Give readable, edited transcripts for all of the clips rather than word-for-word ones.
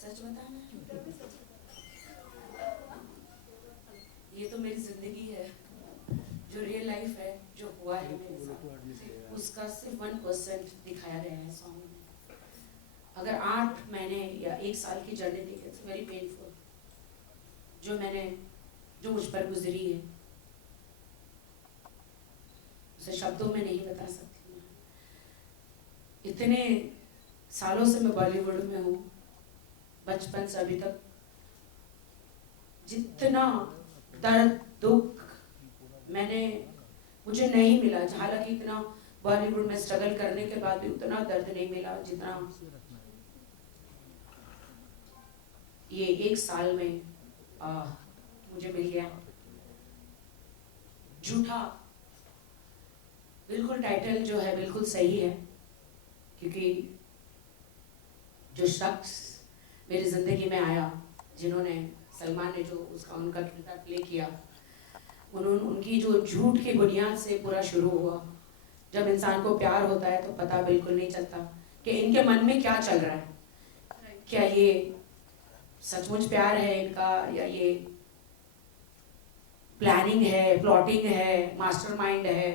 सच बताना है, ये तो मेरी जिंदगी है, जो रियल लाइफ है, जो हुआ है मेरे साथ, उसका सिर्फ 1% दिखाया गया है सॉन्ग में। अगर 8 महीने या 1 साल की जर्नी थी, इट्स वेरी पेनफुल, जो मुझ पर गुजरी है, उसे शब्दों में नहीं बता सकती मैं। इतने सालों से मैं बॉलीवुड में हूँ, बचपन से अभी तक जितना दर्द दुख मुझे नहीं मिला, हालांकि इतना बॉलीवुड में स्ट्रगल करने के बाद भी उतना दर्द नहीं मिला जितना ये 1 साल में मुझे मिल गया। झूठा बिल्कुल टाइटल जो है बिल्कुल सही है, क्योंकि जो शख्स मेरी जिंदगी में आया, जिन्होंने सलमान ने जो उनका किरदार प्ले किया, उनकी जो झूठ की बुनियाद से पूरा शुरू हुआ। जब इंसान को प्यार होता है तो पता बिल्कुल नहीं चलता कि इनके मन में क्या चल रहा है, क्या ये सचमुच प्यार है इनका, या ये प्लानिंग है, प्लॉटिंग है, मास्टरमाइंड है।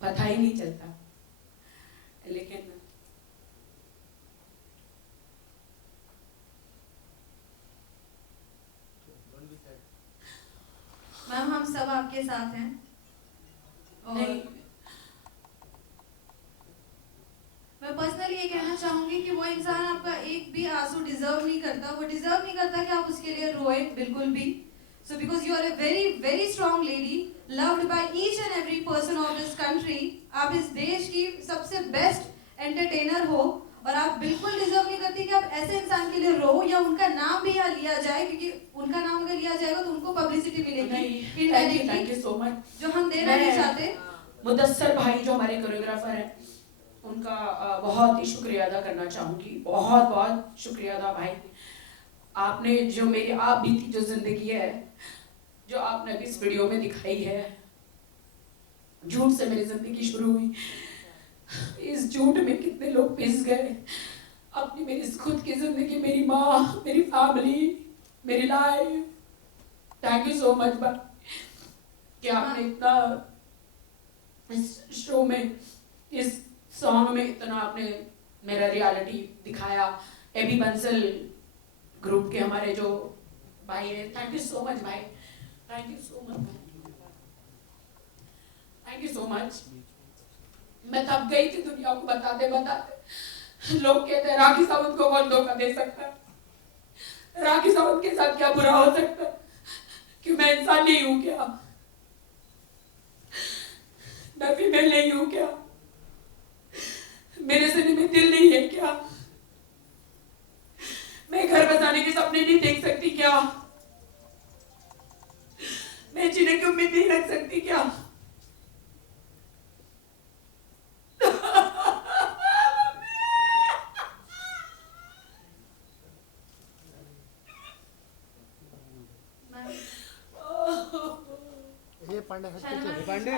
पता ही नहीं चलता। लेकिन मैम हम सब आपके साथ हैं और मैं पर्सनली ये कहना चाहूंगी कि वो इंसान आपका एक भी आंसू डिजर्व नहीं करता, वो डिजर्व नहीं करता कि आप उसके लिए रोए बिल्कुल भी। So because you are a very very strong lady, loved by each and every person of this country. आप इस देश की सबसे बेस्ट एंटरटेनर हो और आप बिल्कुल डिजर्व नहीं करती कि आप ऐसे इंसान के लिए रो या उनका नाम भी यहाँ लिया जाए, क्योंकि उनका नाम अगर लिया जाएगा तो उनको पब्लिसिटी मिलेगी। थैंक यू सो मच, जो हम देना नहीं चाहते। मुदस्सर भाई जो हमारे कोरियोग्राफर हैं, उनका बहुत ही शुक्रिया अदा करना चाहूँगी, बहुत बहुत शुक्रिया अदा भाई। आपने जो मेरी आप बीती जो जिंदगी है, जो आपने अभी इस वीडियो में दिखाई है, झूठ से मेरी जिंदगी शुरू हुई, इस झूठ में कितने लोग पिस गए, अपनी मेरी खुद की जिंदगी, मेरी माँ, मेरी फैमिली, मेरी life. Thank you so much भाई कि आपने इतना इस शो में, इस सॉन्ग में इतना आपने मेरा रियलिटी दिखाया। एबी बंसल ग्रुप के हमारे जो भाई है, थैंक यू सो मच भाई, thank you so much, thank you so much. मैं थक गई थी दुनिया को बताते बताते। लोग कहते हैं राखी सावंत को कौन धोखा दे सकता है, राखी सावंत के साथ क्या बुरा हो सकता है, कि मैं इंसान नहीं हूं क्या, मैं फीमेल नहीं हूं क्या, मेरे सीने में दिल नहीं है क्या, मैं घर बसाने के सपने नहीं देख सकती क्या, मैं जीने की उम्मीद नहीं रख सकती क्या। ये पांडे पांडे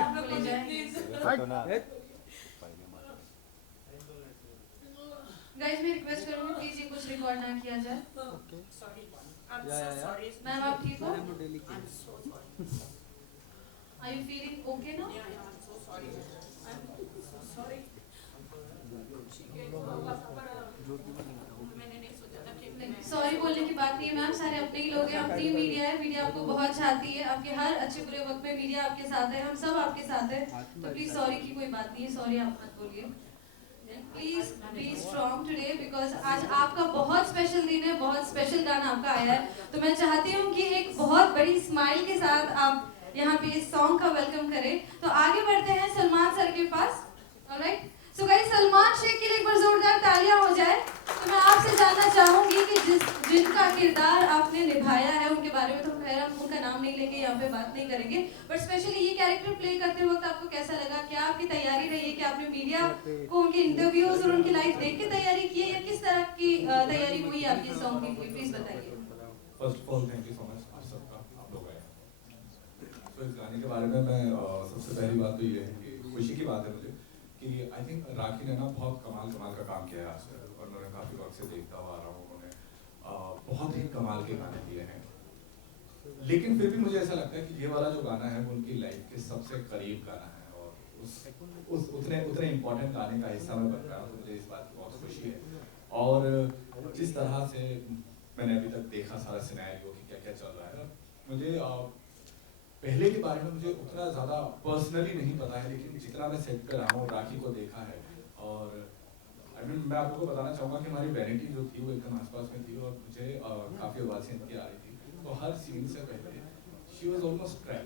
गाइस मैं रिक्वेस्ट करूंगी प्लीज ये कुछ रिकॉर्ड ना किया जाए। ओके सॉरी, मैम आप ठीक हो? Are you feeling okay now? Sorry बोलने की बात नहीं है मैम, सारे अपने ही लोग हैं, अपनी मीडिया है, मीडिया आपको बहुत चाहती है, आपके हर अच्छे बुरे वक्त में मीडिया आपके साथ है, हम सब आपके साथ है, तो प्लीज सॉरी की कोई बात नहीं है, सॉरी आप मत बोलिए। Please be strong today because आज आपका बहुत स्पेशल दिन है, बहुत स्पेशल गाना आपका आया है, तो मैं चाहती हूँ कि एक बहुत बड़ी स्माइल के साथ आप यहाँ पे इस सॉन्ग का वेलकम करें। तो आगे बढ़ते हैं सलमान सर के पास। Alright, so guys Salman Shaikh के लिए एक बार जोरदार तालियां हो जाए। तो मैं आपसे जानना चाहूंगी कि जिनका किरदार आपने निभाया है उनके बारे में तो खैर हम उनका नाम नहीं लेंगे, यहाँ पे बात नहीं करेंगे, बट स्पेशली ये कैरेक्टर प्ले करते वक्त आपको कैसा लगा, क्या आपकी तैयारी रही है, कि आपने मीडिया को उनके इंटरव्यूज और उनकी लाइफ देख के तैयारी की है, या किस तरह की तैयारी हुई आपकी सॉन्ग के लिए, प्लीज बताइए। First of all thank you so much आप सबका, आप लोग आए। तो इस गाने के बारे में मैं सबसे पहली बात तो ये है कि खुशी की बात है मुझे कि आई थिंक राखी ने ना बहुत कमाल का काम किया है आज तक, और उन्होंने काफ़ी वक्त से देखता हुआ आ रहा हूँ, उन्होंने बहुत ही कमाल के गाने दिए हैं। लेकिन फिर भी मुझे ऐसा लगता है कि ये वाला जो गाना है वो उनकी लाइफ के सबसे करीब गाना है, और उतने इम्पोर्टेंट गाने का हिस्सा मैं बन रहा हूँ, तो मुझे इस बात की बहुत खुशी है। और जिस तरह से मैंने अभी तक देखा सारा सिनेरियो कि क्या क्या चल रहा है, मुझे पहले के बारे में मुझे उतना ज़्यादा पर्सनली नहीं पता है, लेकिन जितना मैं सेट पे रहा हूँ, राखी को देखा है, और मैं आपको बताना चाहूँगा कि हमारी वैनिटी जो थी वो एकदम आसपास में थी, और मुझे काफ़ी उबासी इनकी आ रही थी, तो हर सीन से पहले शी वॉज ऑलमोस्ट ट्रैप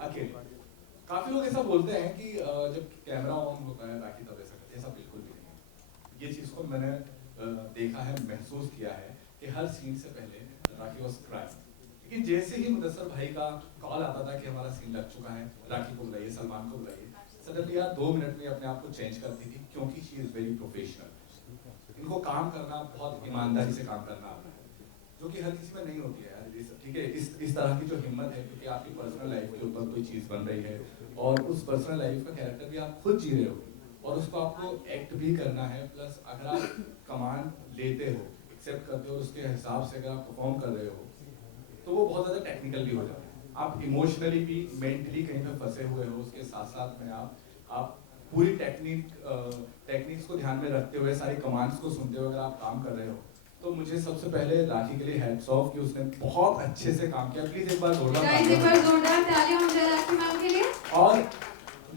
अकेले। काफ़ी लोग ऐसा बोलते हैं कि जब कैमरा ऑन होता है राखी तब ऐसा करती है, ऐसा बिल्कुल भी नहीं है। ये चीज़ को मैंने देखा है, महसूस किया है कि हर सीन से पहले राखी वॉज ट्रैप। लेकिन जैसे ही मुदस्सर भाई का कॉल आता था कि हमारा सीन लग चुका है, राखी को बुलाइए, सलमान को बुलाइए, सडनली यार 2 मिनट में अपने आप को चेंज करती थी, क्योंकि शी इज़ वेरी प्रोफेशनल। इनको काम करना, बहुत ईमानदारी से काम करना आता है, जो कि हर किसी में नहीं होती है यार। ठीक है, इस तरह की जो हिम्मत है, क्योंकि आपकी पर्सनल लाइफ के ऊपर कोई चीज़ बन रही है, और उस पर्सनल लाइफ का कैरेक्टर भी आप खुद जी रहे हो, और उसको आपको एक्ट भी करना है, प्लस अगर आप कमांड लेते हो, एक्सेप्ट करते हो, उसके हिसाब से अगर आप परफॉर्म कर रहे हो, तो वो बहुत ज़्यादा टेक्निकल भी हो जाता है। आप इमोशनली भी, मेंटली कहीं पे फंसे हुए हो, उसके साथ साथ में आप पूरी टेक्निक्स को ध्यान में रखते हुए, सारी कमांड्स को सुनते हुए अगर आप काम कर रहे हो, तो मुझे सबसे पहले राखी के लिए हैट्स ऑफ कि उसने बहुत अच्छे से काम किया। प्लीज एक बार जोरदार तालियां हो जाए राखी मैम के लिए। और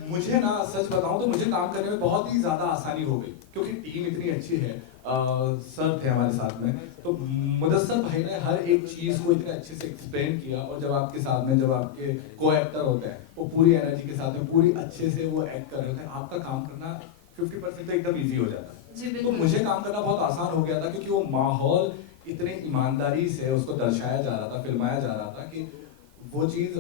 मुझे ना सच बताऊं तो मुझे काम करने में बहुत ही ज़्यादा आसानी हो गई, क्योंकि टीम इतनी अच्छी है। सर थे हमारे साथ में, तो मुदस्सर भाई ने हर एक चीज़ को इतने अच्छे से एक्सप्लेन किया, और जब आपके साथ में, जब आपके को एक्टर होते हैं, वो पूरी एनर्जी के साथ में पूरी अच्छे से वो एक्ट कर रहे होते हैं, आपका काम करना 50% तो एकदम ईजी हो जाता है। तो मुझे काम करना बहुत आसान हो गया था, क्योंकि वो माहौल इतने ईमानदारी से उसको दर्शाया जा रहा था, फिल्माया जा रहा था, कि वो चीज़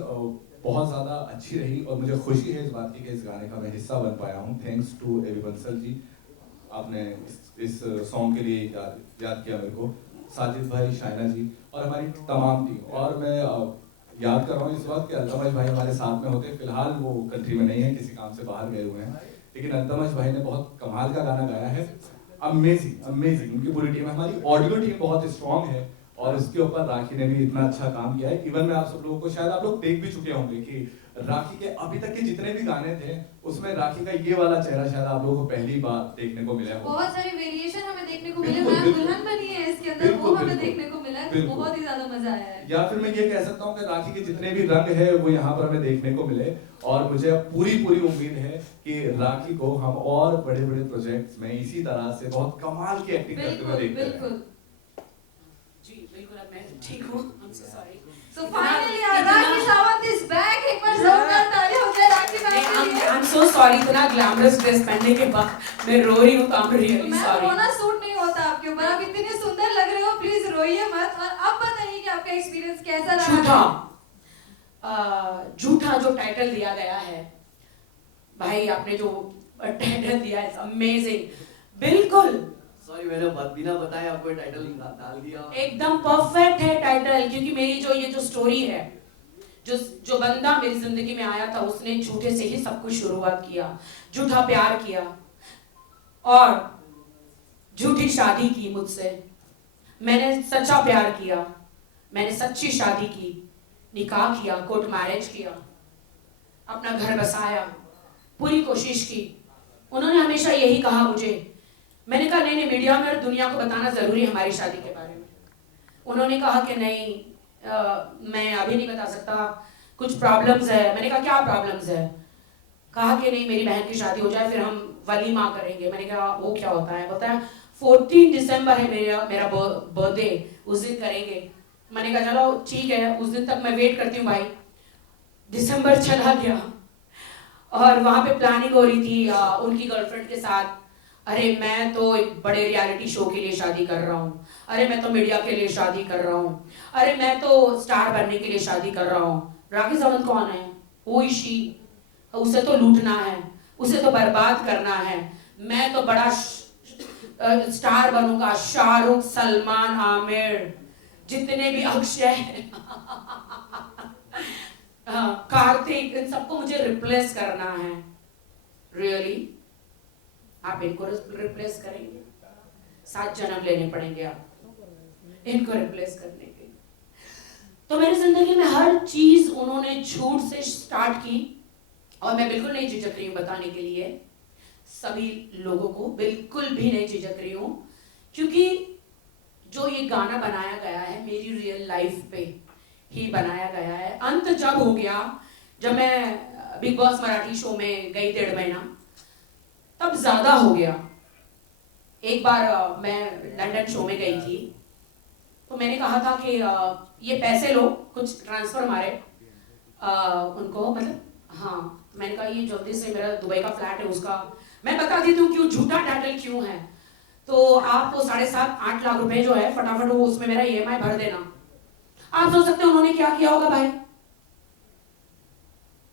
बहुत ज़्यादा अच्छी रही। और मुझे खुशी है इस बात की कि इस गाने का मैं हिस्सा बन पाया हूँ। थैंक्स टू एवी बंसल जी, आपने इस सॉन्ग के लिए याद किया मेरे को, साजिद भाई, शाइना जी, और हमारी तमाम टीम। और मैं याद कर रहा हूँ इस वक्त कि अल्तमश भाई हमारे साथ में होते, फिलहाल वो कंट्री में नहीं है, किसी काम से बाहर गए हुए हैं, लेकिन अल्तमश भाई ने बहुत कमाल का गाना गाया है। अमेजिंग अमेजिंग, उनकी पूरी टीम, हमारी ऑडियो टीम बहुत स्ट्रॉन्ग है, और इसके ऊपर राखी ने भी इतना अच्छा काम किया है। इवन मैं आप सब लोगों को, शायद आप लोग देख भी चुके होंगे कि राखी के अभी तक के जितने भी गाने थे, उसमें राखी का ये वाला चेहरा शायद आप लोगों को पहली बार देखने को मिला है। बहुत सारे वेरिएशन हमें देखने को मिले, मैम दुल्हन बनी है इसके अंदर, वो हमें देखने को मिला है, बहुत ही ज्यादा मजा आया है। या फिर मैं ये कह सकता हूँ कि राखी के जितने भी रंग है वो यहाँ पर हमें देखने को मिले, और मुझे पूरी उम्मीद है कि राखी को हम और बड़े बड़े प्रोजेक्ट्स में इसी तरह से बहुत कमाल की एक्टिंग करते हुए देखते हैं। बिल्कुल जी बिल्कुल, अब मैं ठीक हूँ, I am so sorry. So finally Rakhi Sawant is back, एक बार जोरदार तालियां हो जाए राखी मैम के लिए। आई एम सो सॉरी, इतना ग्लैमरस ड्रेस पहनने के बाद मैं रो रही हूँ, तो आई एम रियली सॉरी। रोना सूट नहीं होता आपके ऊपर, आप इतने सुंदर लग रहे हो, प्लीज रोइए मत। और अब बताइए कि आपका एक्सपीरियंस कैसा रहा? झूठा जो टाइटल दिया गया है भाई, आपने जो टाइटल दिया है, अमेजिंग, बिल्कुल सॉरी, मैंने बिना बताए आपको टाइटल डाल दिया। एकदम परफेक्ट है टाइटल, क्योंकि मेरी ये जो स्टोरी है, जो बंदा मेरी जिंदगी में आया था, उसने झूठे से ही सब कुछ शुरुआत किया, झूठा प्यार किया और झूठी शादी की मुझसे। मैंने सच्चा प्यार किया, मैंने सच्ची शादी की, निकाह किया, कोर्ट मैरिज किया, अपना घर बसाया, पूरी कोशिश की। उन्होंने हमेशा यही कहा मुझे, मैंने कहा नहीं, मीडिया में और दुनिया को बताना ज़रूरी है हमारी शादी के बारे में। उन्होंने कहा कि नहीं, मैं अभी नहीं बता सकता, कुछ प्रॉब्लम्स है। मैंने कहा क्या प्रॉब्लम्स है? कहा कि नहीं, मेरी बहन की शादी हो जाए फिर हम वलीमा करेंगे। मैंने कहा वो क्या होता है? बताया 14 दिसंबर है मेरा बर्थडे, उस दिन करेंगे। मैंने कहा चलो ठीक है, उस दिन तक मैं वेट करती हूँ भाई। दिसंबर चला गया और वहाँ पे प्लानिंग हो रही थी उनकी गर्लफ्रेंड के साथ। अरे मैं तो एक बड़े रियलिटी शो के लिए शादी कर रहा हूँ, अरे मैं तो मीडिया के लिए शादी कर रहा हूँ, अरे मैं तो स्टार बनने के लिए शादी कर रहा हूँ। राखी सावंत कौन है? वो ईशी, उसे तो लूटना है, उसे तो बर्बाद करना है। मैं तो बड़ा स्टार बनूंगा, शाहरुख, सलमान, आमिर, जितने भी अक्षय कार्तिक, इन सबको मुझे रिप्लेस करना है। रियली आप इनको रिप्लेस करेंगे? 7 जन्म लेने पड़ेंगे आप इनको रिप्लेस करने के। तो मेरी जिंदगी में हर चीज उन्होंने झूठ से स्टार्ट की, और मैं बिल्कुल नहीं झिझक रही हूँ बताने के लिए सभी लोगों को, बिल्कुल भी नहीं झिझक रही हूँ, क्योंकि जो ये गाना बनाया गया है मेरी रियल लाइफ पे ही बनाया गया है। अंत जब हो गया, जब मैं बिग बॉस मराठी शो में गई 1.5 महीना, तब ज्यादा हो गया। एक बार मैं लंदन शो में गई थी, तो मैंने कहा था कि ये पैसे लो, कुछ ट्रांसफर मारे उनको, मतलब हाँ, मैंने कहा ये जल्दी से मेरा दुबई का फ्लैट है उसका मैं बता देती हूँ क्यों झूठा टाइटल क्यों है, तो आप वो 7.5-8 लाख रुपए जो है फटाफट वो उसमें मेरा EMI भर देना। आप सोच सकते हैं उन्होंने क्या किया होगा भाई,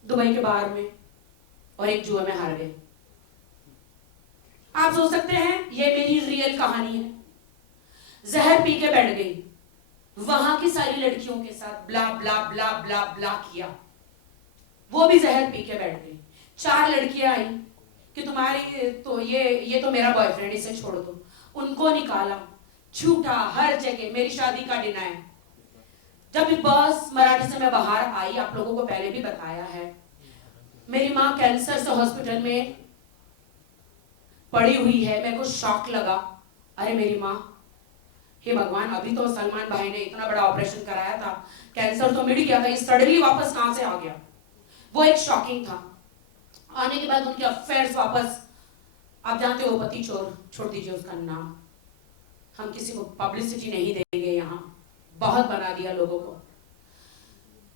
दुबई के बाहर में, और एक जुए में हार गए। आप सोच सकते हैं ये मेरी रियल कहानी है। जहर पी के बैठ गई, वहां की सारी लड़कियों के साथ ब्ला ब्ला ब्ला ब्ला ब्ला किया, वो भी जहर पी के बैठ गई। 4 लड़कियां आई कि तुम्हारी तो ये तो मेरा बॉयफ्रेंड, इसे छोड़ दो, उनको निकाला, झूठा हर जगह मेरी शादी का डिनाय। जब बिग बॉस मराठी से मैं बाहर आई, आप लोगों को पहले भी बताया है, मेरी माँ कैंसर से हॉस्पिटल में पड़ी हुई है। मेरे को शॉक लगा, अरे मेरी माँ, हे भगवान, अभी तो सलमान भाई ने इतना बड़ा ऑपरेशन कराया था, कैंसर तो मिट गया था, ये सडनली वापस कहां से आ गया, वो एक शॉकिंग था। आने के बाद उनके अफेयर्स वापस, आप जानते हो पति चोर, छोड़ दीजिए उसका नाम, हम किसी को पब्लिसिटी नहीं देंगे, यहाँ बहुत बना दिया लोगों को।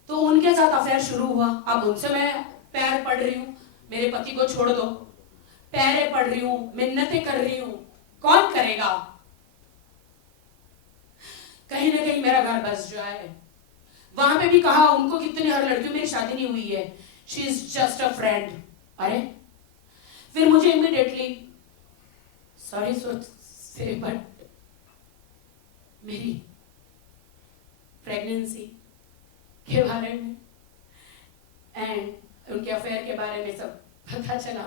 तो उनके साथ अफेयर शुरू हुआ। अब उनसे मैं पैर पड़ रही हूँ, मेरे पति को छोड़ दो, पैरे पड़ रही हूँ, मिन्नतें कर रही हूँ, कौन करेगा, कहीं ना कहीं मेरा घर बस जाए। वहां पे भी कहा उनको, कितनी हर लड़कियों, मेरी शादी नहीं हुई है, she is just a friend. अरे फिर मुझे इमीडिएटली, सॉरी से बट मेरी प्रेगनेंसी के बारे में एंड उनके अफेयर के बारे में सब पता चला,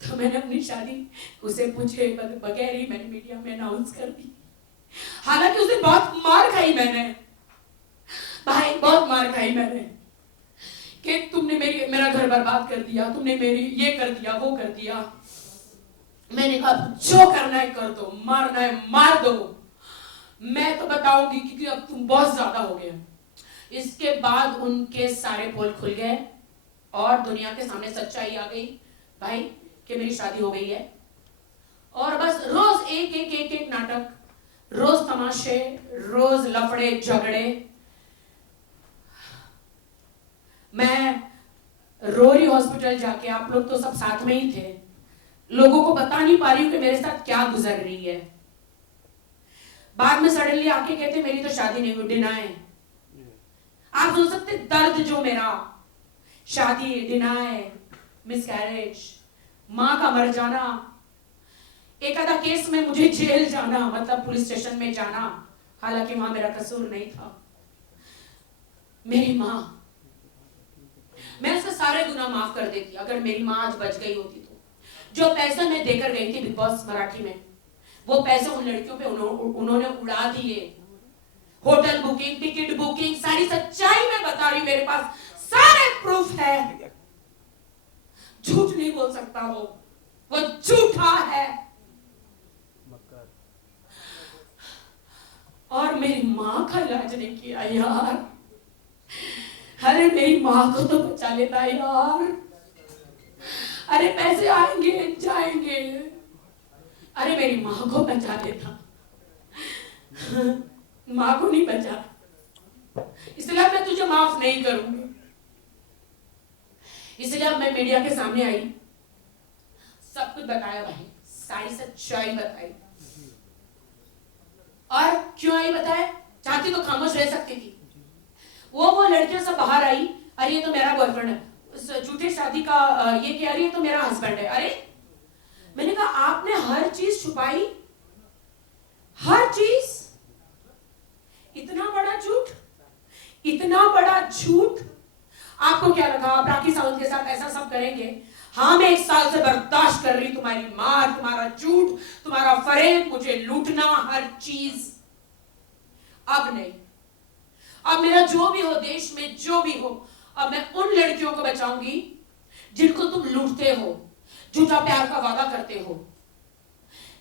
तो मैंने अपनी शादी उसे पूछे बगैर ही मैंने मीडिया में अनाउंस कर दी। हालांकि उसे बहुत मार खाई मैंने, भाई बहुत मार खाई मैंने, कि तुमने मेरा घर बर्बाद कर दिया, तुमने मेरी ये कर दिया, वो कर दिया। मैंने कहा जो करना है कर दो, मारना है मार दो, मैं तो बताऊंगी, क्योंकि अब तुम बहुत ज्यादा हो गया। इसके बाद उनके सारे पोल खुल गए और दुनिया के सामने सच्चाई आ गई भाई कि मेरी शादी हो गई है। और बस रोज एक नाटक, रोज तमाशे, रोज लफड़े झगड़े। मैं रो रही हॉस्पिटल जाके, आप लोग तो सब साथ में ही थे, लोगों को बता नहीं पा रही हूं कि मेरे साथ क्या गुजर रही है। बाद में सडनली आके कहते मेरी तो शादी नहीं हुई, डिनाय। आप सोच सकते दर्द जो मेरा, शादी, डिनाय, मिसकैरेज, मां का मर जाना, एक आधा केस में मुझे जेल जाना, मतलब पुलिस स्टेशन में जाना, हालांकि वहां मेरा कसूर नहीं था। मेरी मां, मैं उसके सारे गुनाह माफ कर देती अगर मेरी मां आज बच गई होती तो। जो पैसे मैं देकर गई थी बिग बॉस मराठी में, वो पैसे उन लड़कियों पे उन्होंने उड़ा दिए। होटल बुकिंग, टिकट बुकिंग, सारी सच्चाई मैं बता रही हूं, मेरे पास सारे प्रूफ है, झूठ नहीं बोल सकता वो झूठा है। और मेरी मां का इलाज नहीं किया यार, अरे मेरी मां को तो बचा लेता यार, अरे पैसे आएंगे जाएंगे, अरे मेरी मां को बचा लेता, मां को नहीं बचा, इसलिए अब मैं तुझे माफ नहीं करूंगी। इसलिए अब मैं मीडिया के सामने आई, सब कुछ बताया भाई, सारी सच्चाई बताई। और क्यों आई बताए, चाहती तो खामोश रह सकती थी। वो लड़कियां सब बाहर आई, अरे ये तो मेरा बॉयफ्रेंड है, झूठे शादी का ये कह रही है तो मेरा हस्बैंड है। अरे मैंने कहा आपने हर चीज छुपाई, हर चीज, इतना बड़ा झूठ, इतना बड़ा झूठ। आपको क्या लगा आप राखी सावंत के साथ ऐसा सब करेंगे? हाँ, मैं 1 साल से बर्दाश्त कर रही तुम्हारी मार, तुम्हारा झूठ, तुम्हारा फरेब, मुझे लूटना, हर चीज। अब नहीं, अब मेरा जो भी हो, देश में जो भी हो, अब मैं उन लड़कियों को बचाऊंगी जिनको तुम लूटते हो, झूठा प्यार का वादा करते हो,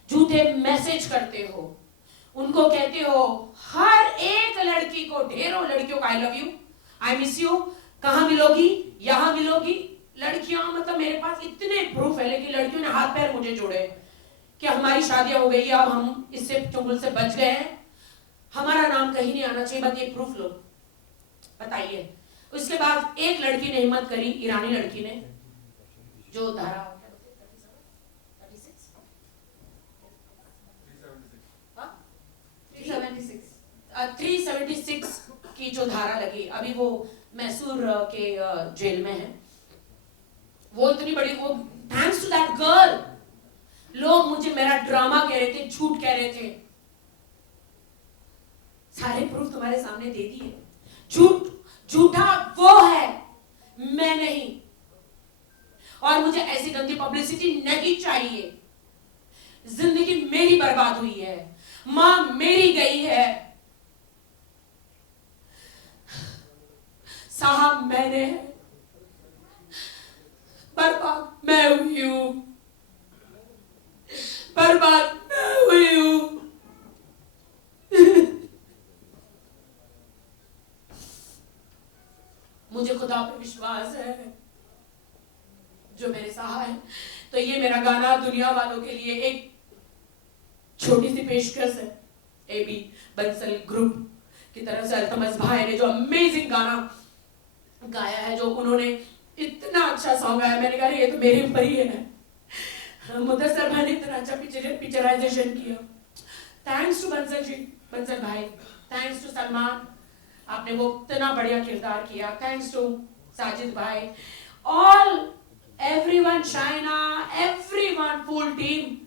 झूठे मैसेज करते हो, उनको कहते हो हर एक लड़की को, ढेरों लड़कियों को I love you, I miss you, कहां मिलोगी, यहां मिलोगी। लड़कियां, मतलब मेरे पास इतने प्रूफ है, लेकिन लड़कियों ने हाथ पैर मुझे जोड़े कि हमारी शादियां हो गई है, अब हम इससे चुंगल से बच गए हैं, हमारा नाम कहीं नहीं आना चाहिए, बस ये प्रूफ लो, बताइए। उसके बाद एक लड़की ने हिम्मत करी, ईरानी लड़की ने, जो धारा 376 की जो धारा लगी, अभी वो मैसूर के जेल में है, वो इतनी बड़ी, वो थैंक्स टू दैट गर्ल, लोग मुझे मेरा ड्रामा कह रहे थे, झूठ कह रहे थे, सारे प्रूफ तुम्हारे सामने दे दिए। झूठा वो है, मैं नहीं, और मुझे ऐसी गंदी पब्लिसिटी नहीं चाहिए। जिंदगी मेरी बर्बाद हुई है, मां मेरी गई है, साहब मैंने, बर्बाद मैं हुई हूं, बर्बाद मैं हुई हूं। मुझे खुदा पे विश्वास है जो मेरे सहा है। तो ये मेरा गाना दुनिया वालों के लिए एक छोटी सी पेशकश है, एबी बंसल ग्रुप की तरफ से अल्तमस भाई ने जो अमेजिंग गाना गाया है, जो उन्होंने इतना अच्छा सॉन्ग गाया, मैंने कहा ये तो मेरे ऊपर ही है। मुदस्सर भाई ने इतना अच्छा पिक्चराइजेशन किया। थैंक्स टू बंसल जी, बंसल भाई, थैंक्स टू सलमान, आपने वो इतना बढ़िया किरदार किया, थैंक्स टू साजिद भाई, all everyone, Shaina, everyone, full team,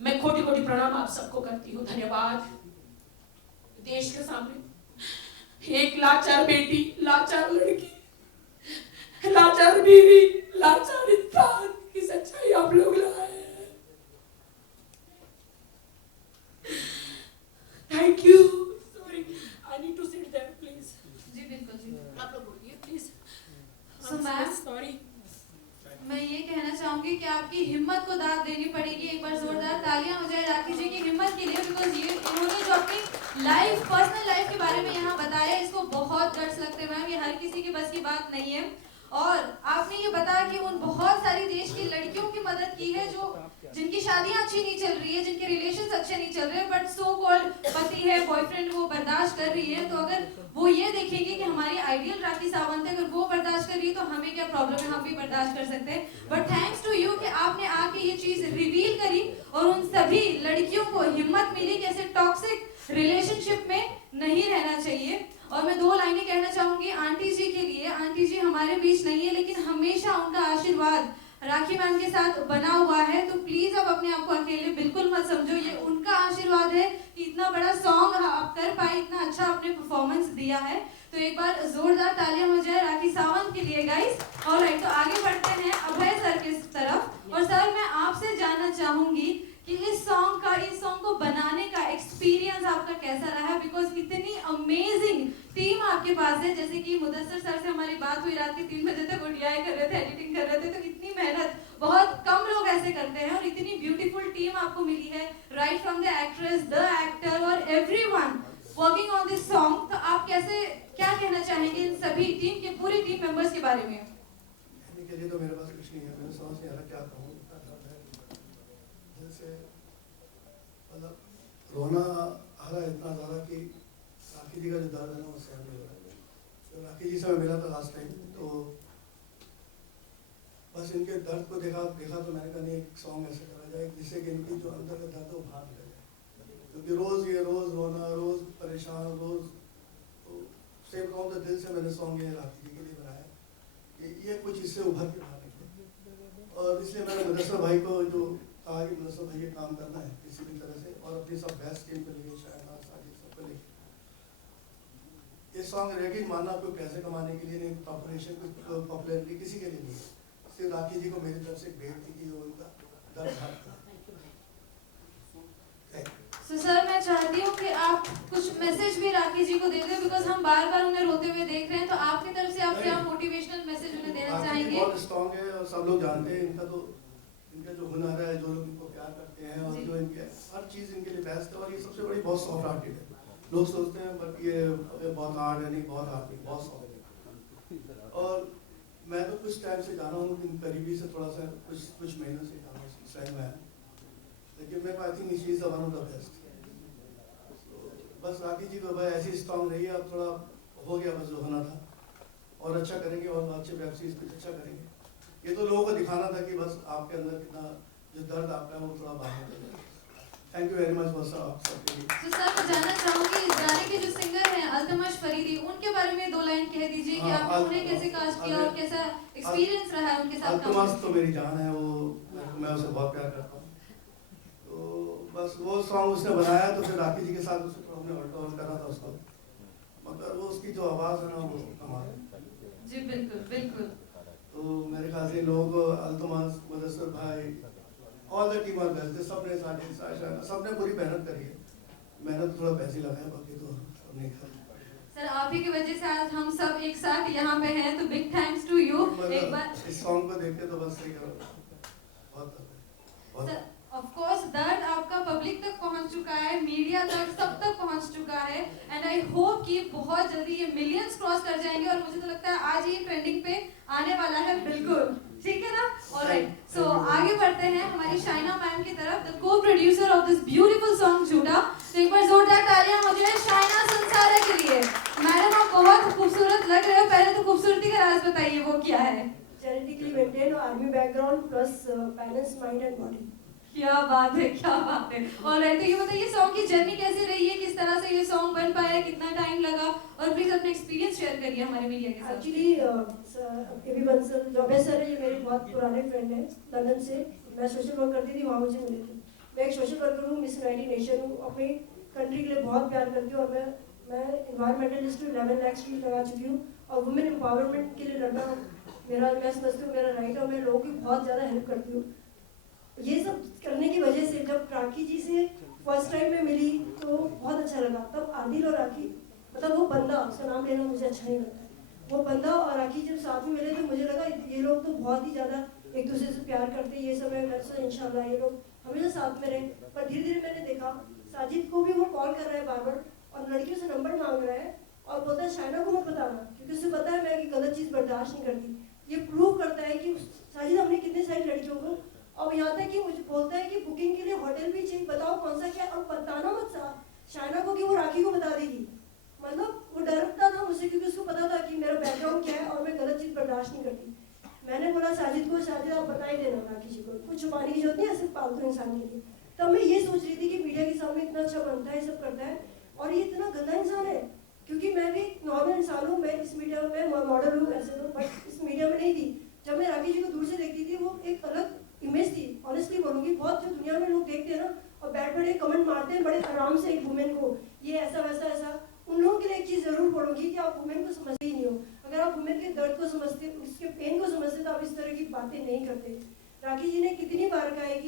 मैं कोटि कोटि प्रणाम आप सबको करती हूँ, धन्यवाद। देश के सामने एक लाचार बेटी, लाचार लड़की, लाचार बीवी, लाचार इंसान की सच्चाई आप लोग लाए हैं। Thank you. Sorry, I need to sit there please. जी बिल्कुल जी, आप लोग बोलिए प्लीज। So, ma'am, sorry. मैं ये कहना चाहूंगी कि आपकी हिम्मत को दाद देनी पड़ेगी। एक बार जोरदार तालियां हो जाए राखी जी की हिम्मत के लिए, बिकॉज ये उन्होंने जो अपनी लाइफ, पर्सनल लाइफ के बारे में यहाँ बताया, इसको बहुत गट्स लगते हैं मैम, ये हर किसी की बस की बात नहीं है। और आपने ये बताया कि उन बहुत सारी देश की लड़कियों की मदद की है जो जिनकी शादियां अच्छी नहीं चल रही है, जिनके रिलेशंस अच्छे नहीं चल रहे, बट सो कॉल्ड पति है, बॉयफ्रेंड, वो बर्दाश्त कर रही है। तो अगर वो ये देखेंगे कि हमारी आइडियल राखी सावंत है, अगर वो बर्दाश्त कर रही है तो हमें क्या प्रॉब्लम है, हम भी बर्दाश्त कर सकते हैं। बट थैंक्स टू यू कि आपने आके ये चीज रिवील करी और उन सभी लड़कियों को हिम्मत मिली कि ऐसे टॉक्सिक रिलेशनशिप में नहीं रहना चाहिए। और मैं 2 लाइनें कहना चाहूंगी आंटी जी के लिए। आंटी जी हमारे बीच नहीं है, लेकिन हमेशा उनका आशीर्वाद राखी मैम के साथ बना हुआ है, तो प्लीज अब अपने आप को अकेले बिल्कुल मत समझो, ये उनका आशीर्वाद है कि इतना बड़ा सॉन्ग आप कर पाए, इतना अच्छा आपने परफॉर्मेंस दिया है। तो एक बार जोरदार तालियां हो जाए राखी सावंत के लिए गाइस। ऑलराइट, तो आगे बढ़ते हैं अभय सर के तरफ। और सर मैं आपसे जानना चाहूंगी कि इस सॉन्ग को बनाने का एक्सपीरियंस आपका कैसा रहा, बिकॉज इतनी अमेजिंग टीम आपके पास है। जैसे कि मुदस्सर सर से हमारी बात हुई रात के 3 बजे तक, ओडीआई कर रहे थे, एडिटिंग कर रहे थे, तो इतनी मेहनत बहुत कम लोग ऐसे करते हैं, और इतनी ब्यूटीफुल टीम आपको मिली है, right from the actress, the actor और everyone working on this song. तो आप कैसे, क्या कहना चाहेंगे इन सभी टीम के, पूरी टीम मेंबर्स के बारे में? कहने के लिए तो मेरे पास कुछ नहीं है, मुझे समझ नहीं आ रहा क्या कहूँ। जैसे मतलब रोना आ रहा है इतना ज़्यादा कि राखी जी का जो दर्द है ना वो सहन नहीं हो रहा है। तो राखी जी से मैं मिला था लास्ट टाइम, तो बस इनके दर्द को देखा तो मैंने कहा नहीं एक सॉन्ग ऐसे करा जाए जिससे कि इनकी जो अंदर का दर्द है वो बाहर निकल जाए, क्योंकि रोज़ रोना, रोज़ परेशान, रोज़ तो सेम फ्रॉम द दिल से मैंने सॉन्ग ये राखी जी के लिए बनाया कि ये कुछ इससे उभर के बाहर निकले। और इसलिए मैंने मुदस्सर भाई को जो कहा कि मुदस्सर भाई ये काम करना है किसी भी तरह से, और अपनी सब बेस्ट टीम को लेके, शायद साजिद सबको लेके ये सॉन्ग रेगिंग मानना कोई पैसे कमाने के लिए नहीं, पॉपुलेशन, कुछ पॉपुलैरिटी किसी के लिए नहीं है, सिर्फ राखी जी को मेरी तरफ से भेंट थी कि वो उनका दर्द था। So, सर मैं चाहती हूँ कि आप कुछ मैसेज भी राखी जी को दे दें, बिकॉज हम बार बार उन्हें रोते हुए देख रहे हैं, तो आपकी तरफ से आप क्या मोटिवेशनल मैसेज उन्हें देना राखी जी चाहेंगे? बहुत स्ट्रॉन्ग है और सब लोग जानते हैं इनका, तो इनका जो हुनर है, जो लोग इनको प्यार करते हैं और जो इनके हर चीज़ इनके लिए बेस्ट है, और ये सबसे बड़ी बहुत सॉफ्ट हार्टेड है। लोग सोचते हैं बट ये बहुत हार्ड है, नहीं बहुत हार्ड नहीं, बहुत सॉफ्ट है। और मैं तो कुछ टाइम से जाना हूँ, करीबी से थोड़ा सा कुछ महीनों से जाना हूँ, इस टाइम में है, लेकिन मैं I think she is one of the best. बस राखी जी तो भाई ऐसी स्ट्रॉन्ग रही है, अब थोड़ा हो गया बस जो होना था, और अच्छा करेंगे और अच्छे वेब सीरीज कुछ अच्छा करेंगे। ये तो लोगों को दिखाना था कि बस आपके अंदर कितना जो दर्द आपका है वो थोड़ा बाहर निकले। थैंक यू वेरी मच बस आप सबके लिए। तो सर मैं जानना चाहूंगी इस गाने के जो सिंगर हैं अल्तमश फरीदी, उनके बारे में 2 लाइन कह दीजिए कि आपने उन्हें कैसे कास्ट किया और कैसा एक्सपीरियंस रहा है उनके साथ काम अल्तमश करके? तो मेरी जान है, वो मैं उसे बहुत प्यार करता हूँ, तो बस वो सॉन्ग उसने बनाया, तो फिर राखी जी के साथ उसे थोड़ा हमने उल्टा उल्टा करा था उसको, मगर वो उसकी जो आवाज़ है ना वो कमाल है। जी बिल्कुल बिल्कुल। तो मेरे ख्याल से लोग अल्तमश, मुदस्सिर भाई, all the team are best, सबने सबने पूरी मेहनत करी है, मेहनत थोड़ा पैसे लगाए, बाकी तो सबने कहा। सर आप ही की वजह से आज हम सब एक साथ यहाँ पे हैं, तो बिग थैंक्स टू यू। एक बार इस सॉन्ग को देख के तो बस सही करो, बहुत सर ऑफ कोर्स दर्द आपका पब्लिक तक पहुंच चुका है, मीडिया तक, सब तक पहुंच चुका है, एंड आई होप कि बहुत जल्दी ये मिलियंस क्रॉस कर जाएंगे, और मुझे तो लगता है आज ये ट्रेंडिंग पे आने वाला है बिल्कुल, ठीक है ना? ऑलराइट, सो आगे बढ़ते हैं हमारी शाइना मैम की तरफ, द को producer of this beautiful song झूठा। तो एक बार जोरदार तालियां हो जाए शाइना संसारा के लिए। मैडम आप बहुत खूबसूरत लग रहे हो, पहले तो खूबसूरती का राज बताइए वो क्या है? जेनेटिकली मेंटेन और army background plus balance mind and body. क्या बात है, क्या बात है। ऑलराइट, तो ये बताइए सॉन्ग की जर्नी कैसे रही है, किस तरह से ये सॉन्ग बन पाया, कितना टाइम लगा, और प्लीज अपना एक्सपीरियंस शेयर करिए हमारे मीडिया के साथ। एक्चुअली एबी बंसल जोबे सर है, ये मेरे बहुत पुराने फ्रेंड हैं लंदन से, मैं सोशल वर्क करती थी, वहाँ मुझे मिले थे। मैं एक सोशल वर्कर हूँ, मिस यूनाइटेड नेशन हूँ, अपनी कंट्री के लिए बहुत प्यार करती हूँ, और मैं इन्वायरमेंटलिस्ट हूँ, 11 लाख ट्री लगा चुकी हूँ, और वुमेन एम्पावरमेंट के लिए लड़ना मैं समझती हूँ मेरा राइट, और मैं लोगों की बहुत ज़्यादा हेल्प करती हूँ। ये सब करने की वजह से जब राखी जी से फर्स्ट टाइम मैं मिली तो बहुत अच्छा लगा। तब आदिल और राखी, मतलब वो बंदा, उसका नाम लेना मुझे अच्छा नहीं लगता है, वो बंदा और राखी जब साथ में मिले तो मुझे लगा ये लोग तो बहुत ही ज़्यादा एक दूसरे से प्यार करते हैं, ये सब है, मैं सोचा इंशाल्लाह ये लोग हमेशा साथ में रहे। पर धीरे धीरे मैंने देखा साजिद को भी वो कॉल कर रहा है बार बार, और लड़कियों से नंबर मांग रहा है, और बोलता है शाइना को मत बताना, क्योंकि उसे पता है मैं कि गलत चीज़ बर्दाश्त नहीं करती। ये प्रूव करता है कि साजिद हमने कितने सारी लड़कियों को, और यहाँ तक कि मुझे बोलता है कि बुकिंग के लिए होटल भी चाहिए, बताओ कौन सा क्या, और बताना मत शाइना को कि वो राखी को बता देगी। मतलब वो डरता था मुझसे, क्योंकि उसको पता था कि मेरा बैकग्राउंड क्या है और मैं गलत चीज़ बर्दाश्त नहीं करती। मैंने बोला साजिद को, साजिद आप बता ही देना राखी जी को, कुछ छुपाने की जरूरत नहीं है, सिर्फ पालतू इंसान के लिए। तब मैं ये सोच रही थी कि मीडिया के सामने इतना अच्छा बनता है, सब करता है, और ये इतना गंदा इंसान है, क्योंकि मैं भी नॉर्मल इंसान हूँ, मैं इस मीडिया में मॉडल हूँ ऐसे तो, बट इस मीडिया में नहीं थी। जब मैं राखी जी को दूर से देखती थी वो एक अलग इमेज थी, ऑनेस्टली बोलूँगी। बहुत जो दुनिया में लोग देखते हैं ना और बैठ बड़े कमेंट मारते हैं बड़े आराम से एक वुमेन को, ये ऐसा वैसा ऐसा, उन लोगों के लिए एक चीज़ ज़रूर बोलूँगी कि आप वुमेन को समझते ही नहीं हो। अगर आप वुमेन के दर्द को समझते, उसके पेन को समझते, तो आप इस तरह की बातें नहीं करते। राखी जी ने कितनी बार कहा है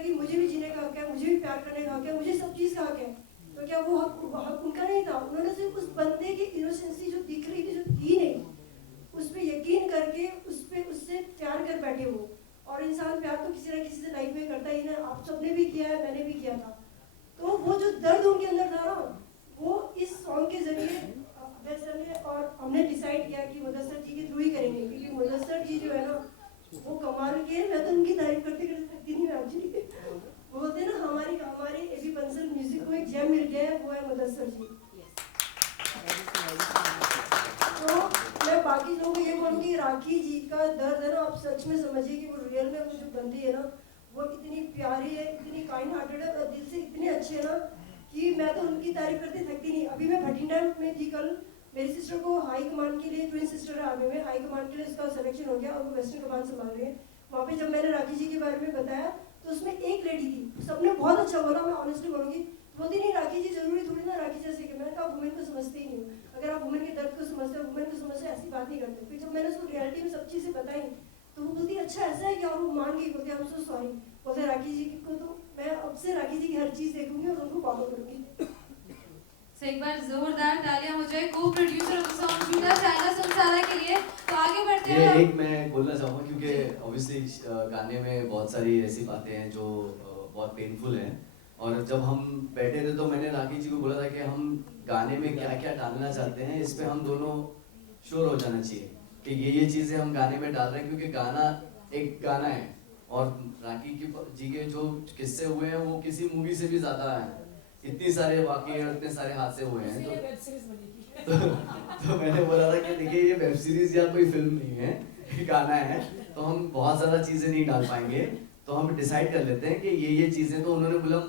कि मुझे भी जीने का हक है, मुझे भी प्यार करने का हक है, मुझे सब चीज़ का हक है। तो क्या वो हक उनका नहीं था? उन्होंने सिर्फ उस बंदे की इनोसेंसी जो दिख रही थी, जो थी नहीं, उस पर यकीन करके उससे प्यार कर बैठे वो। और इंसान प्यार तो किसी न किसी से लाइफ में करता ही ना, आप सबने भी किया है, मैंने भी किया था। तो वो जो दर्द उनके अंदर था ना, वो इस सॉन्ग के जरिए सर ने और हमने डिसाइड किया कि मुदस्सिर जी के थ्रू ही करेंगे, क्योंकि मुदस्सिर जी जो है ना वो कमाल के, मैं तो उनकी तारीफ करते थकती नहीं एक्चुअली। वो बोलते हैं ना हमारे एबी बंसल म्यूजिक को एक जेम मिल गया है, वो है मुदस्सिर जी। तो मैं बाकी लोगों को ये बोलूँगी, राखी जी का दर्द है ना, आप सच में समझिए कि वो रियल में वो जो बंदी है ना, वो इतनी प्यारी है, इतनी काइंड हार्टेड है, और दिल से इतने अच्छे है ना कि मैं तो उनकी तारीफ करते थकती नहीं। अभी मैं भटिंडा में थी कल, मेरी सिस्टर को हाई कमांड के लिए, ट्विन सिस्टर है आर्मी में, हाई कमांड के लिए उसका सिलेक्शन हो गया और वो वेस्टर्न कमांड संभाल रही है। वहाँ पे जब मैंने राखी जी के बारे में बताया तो उसमें एक लेडी थी, सबने बहुत अच्छा बोला, मैं ऑनेस्टली बोलूँगी, बोलती नहीं राखी जी जरूरी थोड़ी ना राखी जैसे कि, मैंने कहा वुमेन को समझते ही नहीं हो। अगर आप वुमेन के दर्द को समझते हो, वुमेन को समझते, ऐसी बात नहीं करते। फिर जब मैंने उसको रियलिटी में सब चीज़ें बताई तो वो बोलती अच्छा ऐसा है क्या, और वो मान गई, बोलती आई एम सो सॉरी। बोलते राखी जी को तो मैं अब से राखी जी की हर चीज़ देखूंगी और उनको फॉलो करूंगी। So, एक बार जोरदार तालियां हो जाए को प्रोड्यूसर ऑफ द सॉन्ग जूता चाइना सुनसारा के लिए। तो आगे बढ़ते ये हैं। एक मैं बोलना चाहूँगा क्योंकि ऑब्वियसली गाने में बहुत सारी ऐसी बातें हैं जो बहुत पेनफुल हैं, और जब हम बैठे थे तो मैंने राखी जी को बोला था कि हम गाने में क्या क्या डालना चाहते हैं, इस पे हम दोनों श्योर हो जाना चाहिए कि ये चीज़ें हम गाने में डाल रहे हैं, क्योंकि गाना एक गाना है और राखी जी के जो किस्से हुए हैं वो किसी मूवी से भी ज़्यादा है। इतने सारे वाकये और इतने सारे हादसे हुए हैं, तो मैंने बोला था कि देखिए ये वेब सीरीज या कोई फिल्म नहीं है, ये गाना है, तो हम बहुत ज़्यादा चीज़ें नहीं डाल पाएंगे, तो हम डिसाइड कर लेते हैं कि ये चीज़ें। तो उन्होंने बोला,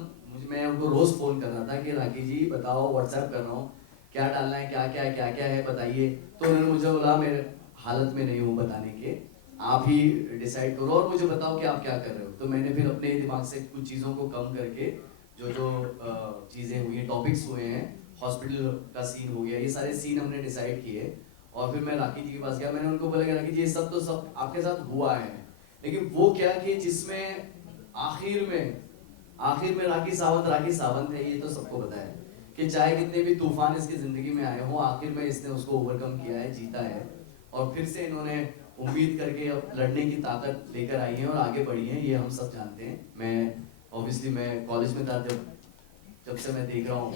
मैं उनको रोज़ फ़ोन कर रहा था कि राखी जी बताओ, व्हाट्सएप कर रहा हूँ, क्या डालना है, क्या है बताइए। तो उन्होंने मुझे बोला मेरे हालत में नहीं हूँ बताने के, आप ही डिसाइड करो और मुझे बताओ कि आप क्या कर रहे हो। तो मैंने फिर अपने दिमाग से कुछ चीज़ों को कम करके जो चीज़ें हुई हैं, टॉपिक्स हुए हैं, हॉस्पिटल का सीन हो गया, ये सारे सीन हमने डिसाइड किए। और फिर मैं राखी जी के पास गया, मैंने उनको बोला कि राखी जी ये सब तो सब आपके साथ हुआ है, लेकिन वो क्या कि जिसमें आखिर में राखी सावंत है, ये तो सबको पता है कि चाहे कितने भी तूफान इसकी ज़िंदगी में आए हों, आखिर में इसने उसको ओवरकम किया है, जीता है, और फिर से इन्होंने उम्मीद करके अब लड़ने की ताकत लेकर आई है और आगे बढ़ी है, ये हम सब जानते हैं। मैं ऑब्वियसली मैं कॉलेज में था जब से मैं देख रहा हूँ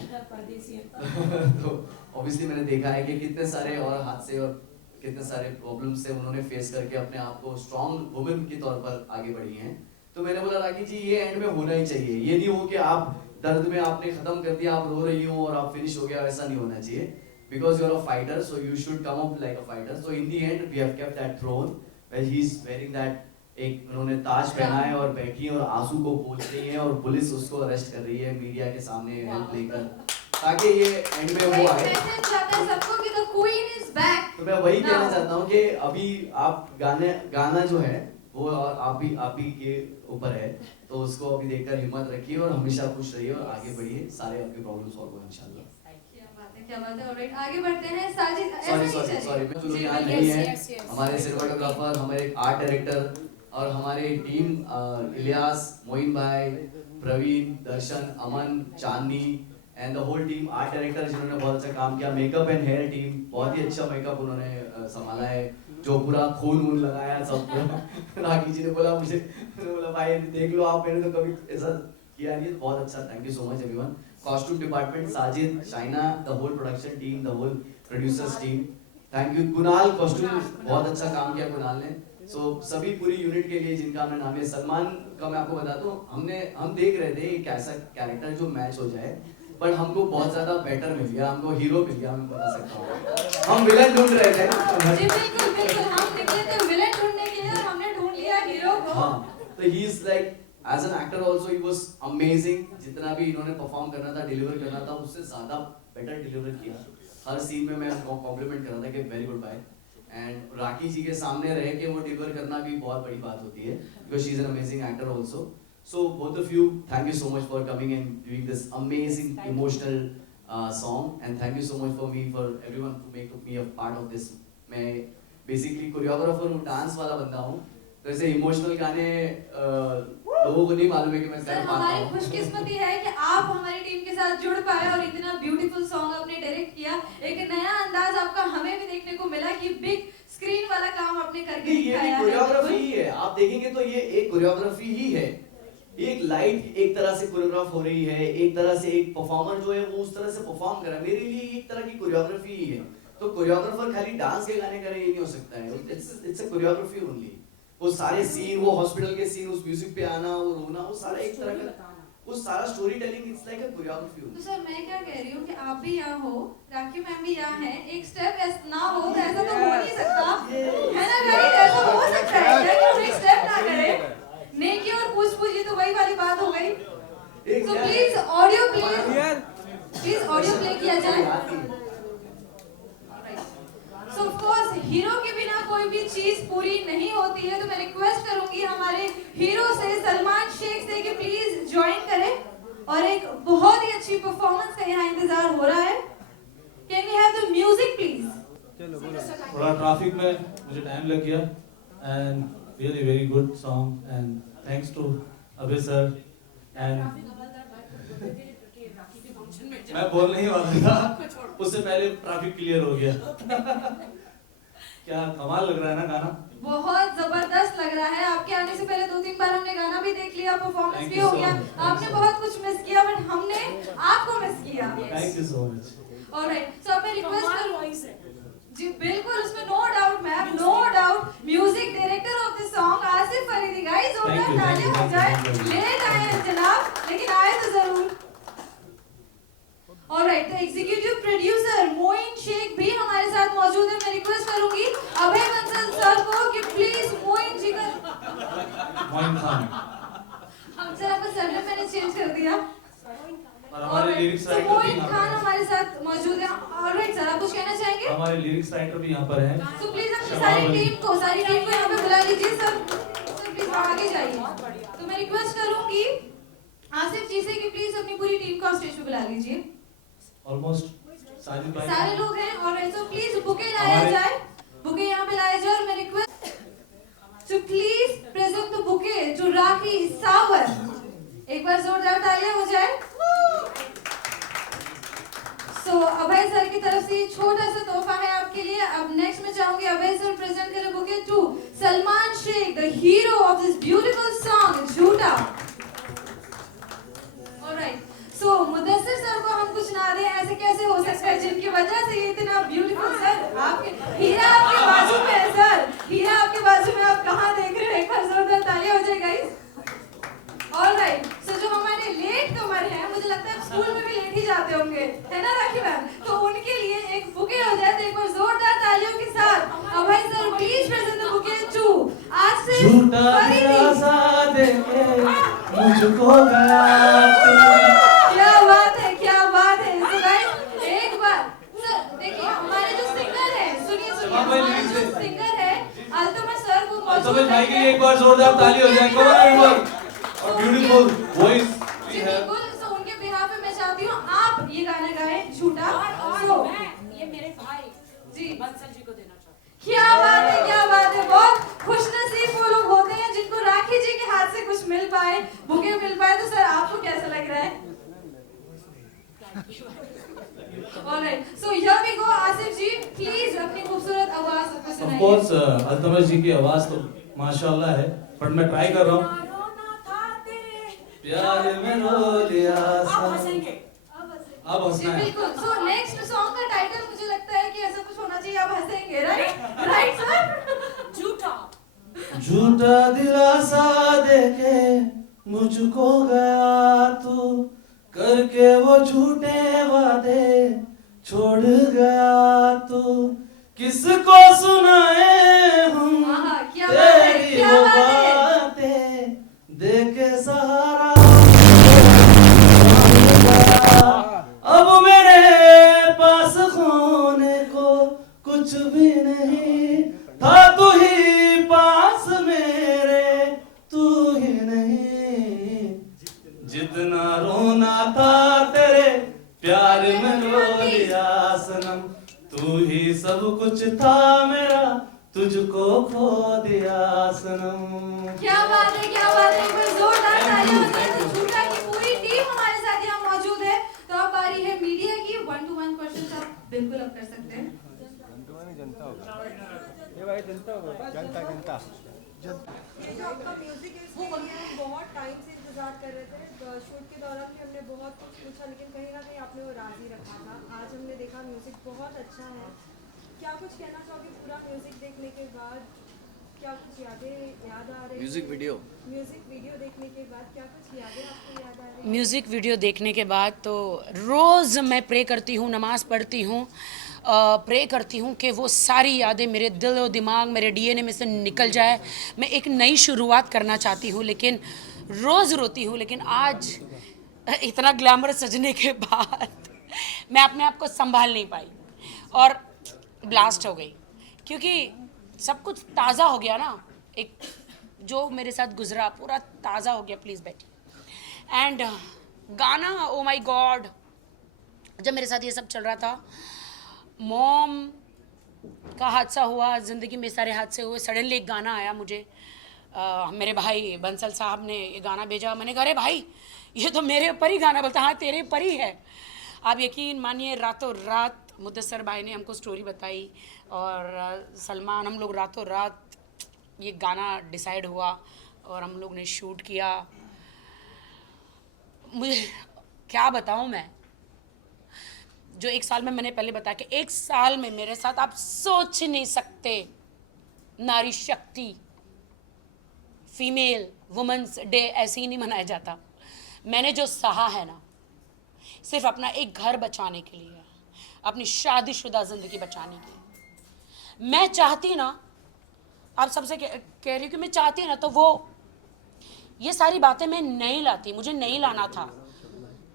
तो ऑब्वियसली मैंने देखा है कि कितने सारे और हादसे और कितने सारे प्रॉब्लम से उन्होंने फेस करके अपने आप को स्ट्रॉन्ग वुमेन के तौर पर आगे बढ़ी हैं। तो मैंने बोला राखी जी ये एंड में होना ही चाहिए, ये नहीं हो कि आप दर्द में आपने खत्म कर दिया, आप रो रही हो और आप फिनिश हो गया, ऐसा नहीं होना चाहिए, because you are a fighter, so you should come up like a fighter. So in the end we have kept that throne where he is wearing that, एक उन्होंने ताज पहना है और बैठी है और आंसू को पोंछ रही है और पुलिस उसको अरेस्ट कर रही है मीडिया के सामने हेल्प लेकर, ताकि ये एंड में वो आए। मैसेज जाता है सबको कि द क्वीन इज बैक। तो मैं वही कहना चाहता हूँ कि अभी आप गाना जो है वो आप ही के ऊपर है, तो उसको अभी देखकर हिम्मत रखिए और हमेशा खुश रहिए और आगे बढ़िए, सारे आपके प्रॉब्लम सॉल्व होंगे इंशाल्लाह। क्या बात है। ऑलराइट, आगे बढ़ते हैं। साजिद सॉरी मैं चलो यहाँ नहीं है, हमारे सिनेमाटोग्राफर, हमारे आर्ट डायरेक्टर और हमारे टीम इलियास, मोइन भाई, Praveen, Darshan, Aman, Chandni and the whole team, art director जिन्होंने बहुत अच्छा काम किया, मेकअप एंड हेयर टीम, बहुत ही अच्छा मेकअप उन्होंने संभाला है, जो पूरा खून लगाया सबको। राखी जी ने बोला मुझे, बोला भाई देख लो आप, मैंने तो कभी ऐसा किया नहीं, बहुत अच्छा, thank you so much everyone. Costume department, Sajid, Shaina, the whole production team, the whole producers team, thank you. Kunal costume बहुत अच्छा काम किया कुणाल ने। सो सभी पूरी यूनिट के लिए जिनका मैं नाम है, सलमान का मैं आपको बता दूं, हम देख रहे थे एक ऐसा कैरेक्टर जो मैच हो जाए, बट हमको बहुत ज्यादा बेटर मिल गया, हमको हीरो मिल गया, मैं बता सकता हूँ। हम विलन ढूंढ रहे थे। जी बिल्कुल, हम निकले थे विलन ढूंढने के लिए और हमने ढूंढ लिया हीरो को। हाँ, तो he is like as an actor also he was amazing, जितना भी इन्होंने परफॉर्म करना था, डिलीवर करना था, उससे ज्यादा बेटर डिलीवर किया। हर सीन में मैं उनको कॉम्प्लीमेंट कर रहा था कि वेरी गुड बाय। एंड राखी जी के सामने रह के वो डिलीवर करना भी बहुत बड़ी बात होती है, because she is an amazing actor also. So both of you, thank you so much for coming and doing this amazing emotional song, and thank you so much for everyone to make me a part of this. मैं basically choreographer हूँ, dance वाला बंदा हूँ, तो ऐसे emotional गाने लोगों को नहीं मालूम है कि मैं कर पाता हूँ। हमारी खुशकिस्मती है कि आप हमारी टीम के साथ जुड़ पाए और इतना ब्यूटीफुल सॉन्ग आपने डायरेक्ट किया, एक नया अंदाज आपका हमें भी देखने को मिला कि बिग स्क्रीन वाला काम आपने करके दिखाया है। कोरियोग्राफी ही है, आप देखेंगे तो ये एक कोरियोग्राफी ही है, एक लाइट एक तरह से कोरियोग्राफ हो रही है, एक तरह से एक परफॉर्मर जो है वो उस तरह से परफॉर्म कर रहा है, मेरे लिए एक तरह की कोरियोग्राफी ही है। तो कोरियोग्राफर खाली डांस के गाने करे ये नहीं हो सकता है, इट्स अ कोरियोग्राफी ओनली। वो सारे सीन, वो हॉस्पिटल के सीन, उस म्यूजिक पे आना, वो रोना, वो सारा एक तरह का, वो सारा story telling, it's like a choreography. तो सर मैं क्या कह रही हूँ कि आप भी यहाँ हो, राखी मैम भी यहाँ हैं, एक स्टेप ना हो तो ऐसा तो हो नहीं सकता है ना गाइस, ऐसा हो सकता है क्या कि हम एक स्टेप ना करें? नेकी और पूछ ये तो वही वाली बात हो गई। तो प्लीज ऑडियो प्ले किया जाए। सो ऑफ कोर्स हीरो के बिना कोई भी चीज पूरी नहीं होती है, तो मैं रिक्वेस्ट करूंगी हमारे हीरो से, सलमान शेख से, कि प्लीज ज्वाइन करें और एक बहुत ही अच्छी परफॉर्मेंस का यहाँ इंतजार हो रहा है। Can we have the music please? थोड़ा ट्रैफिक में मुझे टाइम लग गया and really very good song, and thanks to Abhay sir and मैं बोलने ही वाला था, उससे पहले ट्रैफिक क्लियर हो गया। क्या कमाल लग रहा है ना गाना? बहुत जबरदस्त लग रहा है। आपके आने से पहले 2-3 बार हमने गाना भी देख लिया, परफॉर्मेंस Thank भी you हो so गया। much. आपने बहुत कुछ मिस किया, बट हमने आपको मिस किया। Thank you so much. Alright, so अब मैं रिक्वेस्ट करूं, जी बिल्कुल, उसमें no doubt ma'am, no doubt. Music director of the song Asif Faridi, guys जोरदार तालियां हो जाए। लेट आए हैं जनाब, लेकिन आए तो जरूर। ऑलराइट, तो एग्जीक्यूटिव प्रोड्यूसर मोइन शेख भी हमारे साथ मौजूद है। मैं रिक्वेस्ट करूंगी अभय बंसल सर को कि प्लीज मोइन जी का मोइन खान हम सर आपका सरनेम मैंने चेंज कर दिया। और हमारे लिरिक्स राइटर भी मोइन यहाँ खान पर हमारे साथ मौजूद है। ऑलराइट सर, आप कुछ कहना चाहेंगे? हैं। हमारे लिरिक्स राइटर भी यहाँ पर हैं। तो प्लीज अपनी सारी टीम को यहाँ पे बुला लीजिए सर। सर प्लीज आगे जाइए। तो मैं रिक्वेस्ट करूंगी आसिफ जी से कि प्लीज अपनी पूरी टीम को स्टेज पे बुला लीजिए। ऑलमोस्ट सारे लोग हैं। ऑलराइट, सो प्लीज बुके लाया जाए, बुके यहाँ पे लाया जाए। और मैं request to please present the bouquet to Rakhi Sawar. एक बार जोरदार तालियां हो जाए। सो अभय सर की तरफ से छोटा सा तोहफा है आपके लिए। अब नेक्स्ट मैं चाहूंगी अभय सर प्रेजेंट करें bouquet to Salman Shaikh, the hero of this beautiful song Jhootha. Alright, so Mudassir sir को हम कुछ ना दें, ऐसे कैसे हो सकता है, जिनकी वजह से ये इतना ब्यूटीफुल सर आपके हीरा आपके बाजू में है। सर हीरा आपके बाजू में, आप कहाँ देख रहे हो? एक बार जोरदार तालियां हो जाए गाइस। ऑलराइट, सो जो हमारे लेट कमर हैं, मुझे लगता है स्कूल में भी लेट ही जाते होंगे, है ना राखी मैम? तो उनके लिए एक बुके हो जाए तो एक बार जोरदार तालियों के साथ Abhay sir please present the bouquet to Asif Faridi. मुझको गया क्या बात है, क्या बात है। So guys, एक बार सर देखिए हमारे जो सिंगर है, सुनिए हमारे जो सिंगर है अल्तमश सर वो मौजूद भाई के लिए एक बार जोरदार ताली हो जाए। कम ऑन एवरीवन, और ब्यूटीफुल वॉइस जी बिल्कुल। सो उनके बिहाफ पे मैं चाहती हूँ आप ये गाना गाएं झूठा। और मैं ये मेरे भाई जी बंसल जी को देना चाहता हूँ। क्या बात है, क्या बात है। बहुत खुशनसीब वो लोग होते हैं जिनको राखी जी के हाथ से कुछ मिल पाए, बुके मिल पाए। तो सर आपको कैसा लग रहा है? Alright, so here we go. Asif ji please अपनी खूबसूरत आवाज सबको ऑफ सुनाइए। कोर्स अल्तमश जी की आवाज तो माशाल्लाह है, बट मैं ट्राई कर रहा हूँ। प्यार में रो लिया अब जी हंसना है। बिल्कुल। सो नेक्स्ट सॉन्ग का टाइटल मुझे लगता है कि ऐसा कुछ होना चाहिए, आप हंसेंगे, राइट? Right sir? झूठा झूठा दिलासा देके मुझको गया तू, करके वो झूठे वादे छोड़ गया तू, किसको सुनाए हम आहा, क्या बात है, तेरी क्या वो बात है। बातें देके सहारा। अब मेरे पास खोने को कुछ भी नहीं था, तू ही पास मेरे, तू ही नहीं। जितना रोना था तेरे प्यार में रो लिया सनम, तू ही सब कुछ था मेरा, तुझको खो दिया सनम। क्या बात है, क्या बात है। एक बार जोरदार तालियां हो जाए। तो झूठा की पूरी टीम हमारे साथ यहाँ मौजूद है। तो अब बारी है मीडिया की। 1-to-1 क्वेश्चन आप बिल्कुल अब कर सकते हैं। ये जो आपका म्यूजिक है इसके लिए हम बहुत टाइम से इंतजार कर रहे थे। शूट के दौरान भी हमने बहुत कुछ पूछा, लेकिन कहीं ना कहीं आपने वो राजी रखा था। आज हमने देखा म्यूजिक बहुत अच्छा है। क्या कुछ कहना चाहोगे पूरा म्यूजिक देखने के बाद? क्या कुछ यादें याद आ रही? म्यूजिक वीडियो देखने के बाद क्या कुछ यादें आपको याद आ रही? म्यूज़िक वीडियो देखने के बाद तो रोज़ मैं प्रे करती हूँ, नमाज़ पढ़ती हूँ, प्रे करती हूँ कि वो सारी यादें मेरे दिल और दिमाग, मेरे डीएनए में से निकल जाए। मैं एक नई शुरुआत करना चाहती हूँ, लेकिन रोज़ रोती हूँ। लेकिन आज इतना ग्लैमर सजने के बाद मैं अपने आप को संभाल नहीं पाई और ब्लास्ट हो गई, क्योंकि सब कुछ ताज़ा हो गया ना। एक जो मेरे साथ गुजरा पूरा ताज़ा हो गया। प्लीज़ बैठिए। एंड गाना, ओ माय गॉड, जब मेरे साथ ये सब चल रहा था, मॉम का हादसा हुआ, ज़िंदगी में सारे हादसे हुए, सडनली एक गाना आया मुझे मेरे भाई बंसल साहब ने ये गाना भेजा। मैंने कहा अरे भाई ये तो मेरे ऊपर ही गाना बोलता। हाँ तेरे ऊपर ही है। आप यकीन मानिए रातों रात मुदस्सर भाई ने हमको स्टोरी बताई और सलमान, हम लोग रातों रात ये गाना डिसाइड हुआ और हम लोग ने शूट किया। मुझे क्या बताऊँ मैं, जो 1 साल में मैंने पहले बताया कि 1 साल में मेरे साथ आप सोच नहीं सकते, नारी शक्ति, फीमेल वुमेंस डे ऐसे ही नहीं मनाया जाता। मैंने जो सहा है ना, सिर्फ अपना एक घर बचाने के लिए, अपनी शादीशुदा ज़िंदगी बचाने के लिए। मैं चाहती ना, आप सबसे कह रही हूँ कि मैं चाहती ना, तो वो ये सारी बातें मैं नहीं लाती, मुझे नहीं लाना था।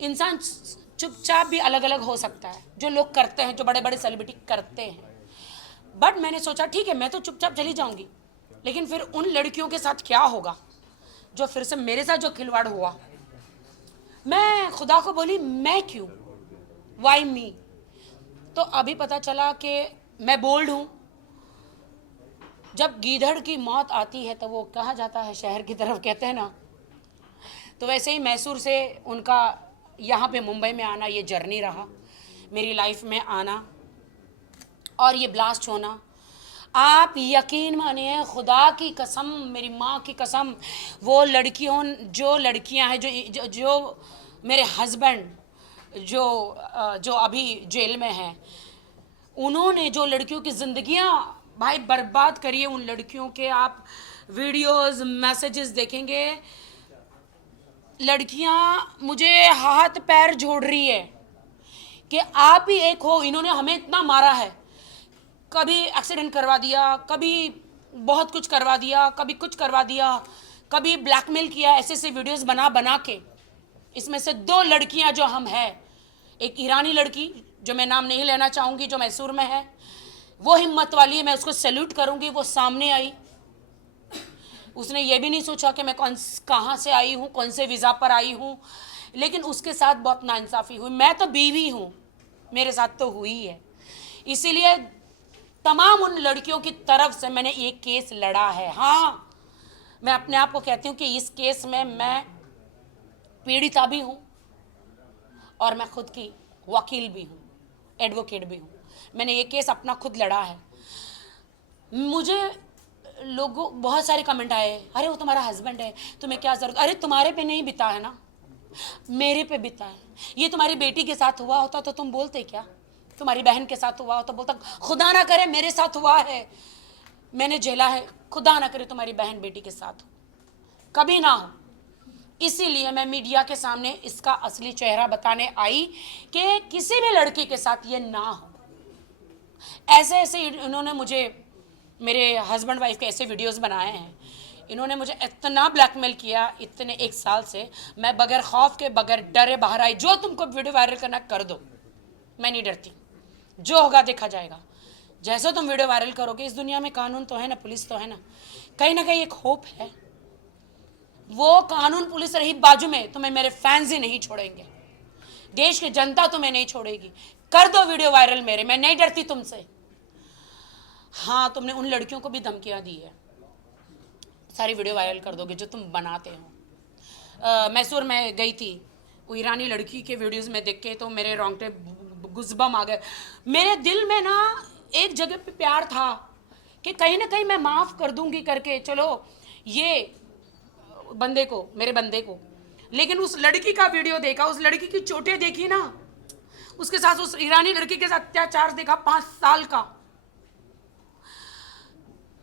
इंसान चुपचाप भी अलग अलग हो सकता है, जो लोग करते हैं, जो बड़े बड़े सेलिब्रिटी करते हैं। बट मैंने सोचा ठीक है मैं तो चुपचाप चली जाऊंगी, लेकिन फिर उन लड़कियों के साथ क्या होगा जो फिर से मेरे साथ जो खिलवाड़ हुआ। मैं खुदा को बोली मैं क्यों, वाई मी। तो अभी पता चला कि मैं बोल्ड हूँ। जब गीदड़ की मौत आती है तो वो कहाँ जाता है, शहर की तरफ कहते हैं ना। तो वैसे ही मैसूर से उनका यहाँ पे मुंबई में आना, ये जर्नी रहा मेरी लाइफ में आना और ये ब्लास्ट होना। आप यकीन मानिए, खुदा की कसम, मेरी माँ की कसम, वो लड़कियों, जो लड़कियां हैं, जो मेरे हस्बैंड जो अभी जेल में हैं, उन्होंने जो लड़कियों की ज़िंदगियां भाई बर्बाद करी है, उन लड़कियों के आप वीडियोस मैसेजेस देखेंगे। लड़कियां मुझे हाथ पैर जोड़ रही है कि आप ही एक हो, इन्होंने हमें इतना मारा है, कभी एक्सीडेंट करवा दिया, कभी बहुत कुछ करवा दिया, कभी कुछ करवा दिया, कभी ब्लैकमेल किया, ऐसे ऐसे वीडियोस बना बना के। इसमें से 2 लड़कियां जो हम हैं, एक ईरानी लड़की जो मैं नाम नहीं लेना चाहूँगी, जो मैसूर में है, वो हिम्मत वाली है, मैं उसको सैल्यूट करूँगी। वो सामने आई, उसने ये भी नहीं सोचा कि मैं कहाँ से आई हूँ, कौन से वीज़ा पर आई हूँ, लेकिन उसके साथ बहुत नाइंसाफ़ी हुई। मैं तो बीवी हूँ, मेरे साथ तो हुई है। इसीलिए तमाम उन लड़कियों की तरफ से मैंने ये केस लड़ा है। हाँ, मैं अपने आप को कहती हूँ कि इस केस में मैं पीड़िता भी हूँ और मैं खुद की वकील भी हूँ, एडवोकेट भी हूँ। मैंने ये केस अपना खुद लड़ा है। मुझे लोगों बहुत सारे कमेंट आए, अरे वो तुम्हारा हस्बैंड है, तुम्हें क्या ज़रूरत। अरे तुम्हारे पे नहीं बिता है ना, मेरे पे बिता है। ये तुम्हारी बेटी के साथ हुआ होता तो तुम बोलते क्या, तुम्हारी बहन के साथ हुआ होता बोलता खुदा ना करे मेरे साथ हुआ है, मैंने झेला है, खुदा ना करे तुम्हारी बहन बेटी के साथ हो, कभी ना हो। इसीलिए मैं मीडिया के सामने इसका असली चेहरा बताने आई कि किसी भी लड़की के साथ ये ना हो। ऐसे ऐसे इन्होंने मुझे, मेरे हस्बैंड वाइफ के ऐसे वीडियोस बनाए हैं, इन्होंने मुझे इतना ब्लैकमेल किया इतने 1 साल से। मैं बगैर खौफ के, बगैर डरे बाहर आई। जो तुमको वीडियो वायरल करना कर दो, मैं नहीं डरती, जो होगा देखा जाएगा। जैसे तुम वीडियो वायरल करोगे, इस दुनिया में कानून तो है ना, पुलिस तो है ना कहीं एक होप है। वो कानून पुलिस रही बाजू में, तुम्हें मेरे फैंस ही नहीं छोड़ेंगे, देश की जनता तुम्हें नहीं छोड़ेगी। कर दो वीडियो वायरल मेरे, मैं नहीं डरती तुमसे। हाँ, तुमने उन लड़कियों को भी धमकियाँ दी है, सारी वीडियो वायरल कर दोगे जो तुम बनाते हो। मैसूर में गई थी, वो ईरानी लड़की के वीडियोस में देख के तो मेरे रोंगटे गुज़बम आ गए। मेरे दिल में ना एक जगह पे प्यार था कि कहीं ना कहीं मैं माफ़ कर दूंगी करके, चलो ये बंदे को, मेरे बंदे को। लेकिन उस लड़की का वीडियो देखा, उस लड़की की चोटें देखी ना, उसके साथ उस ईरानी लड़की के साथ अत्याचार देखा 5 साल का,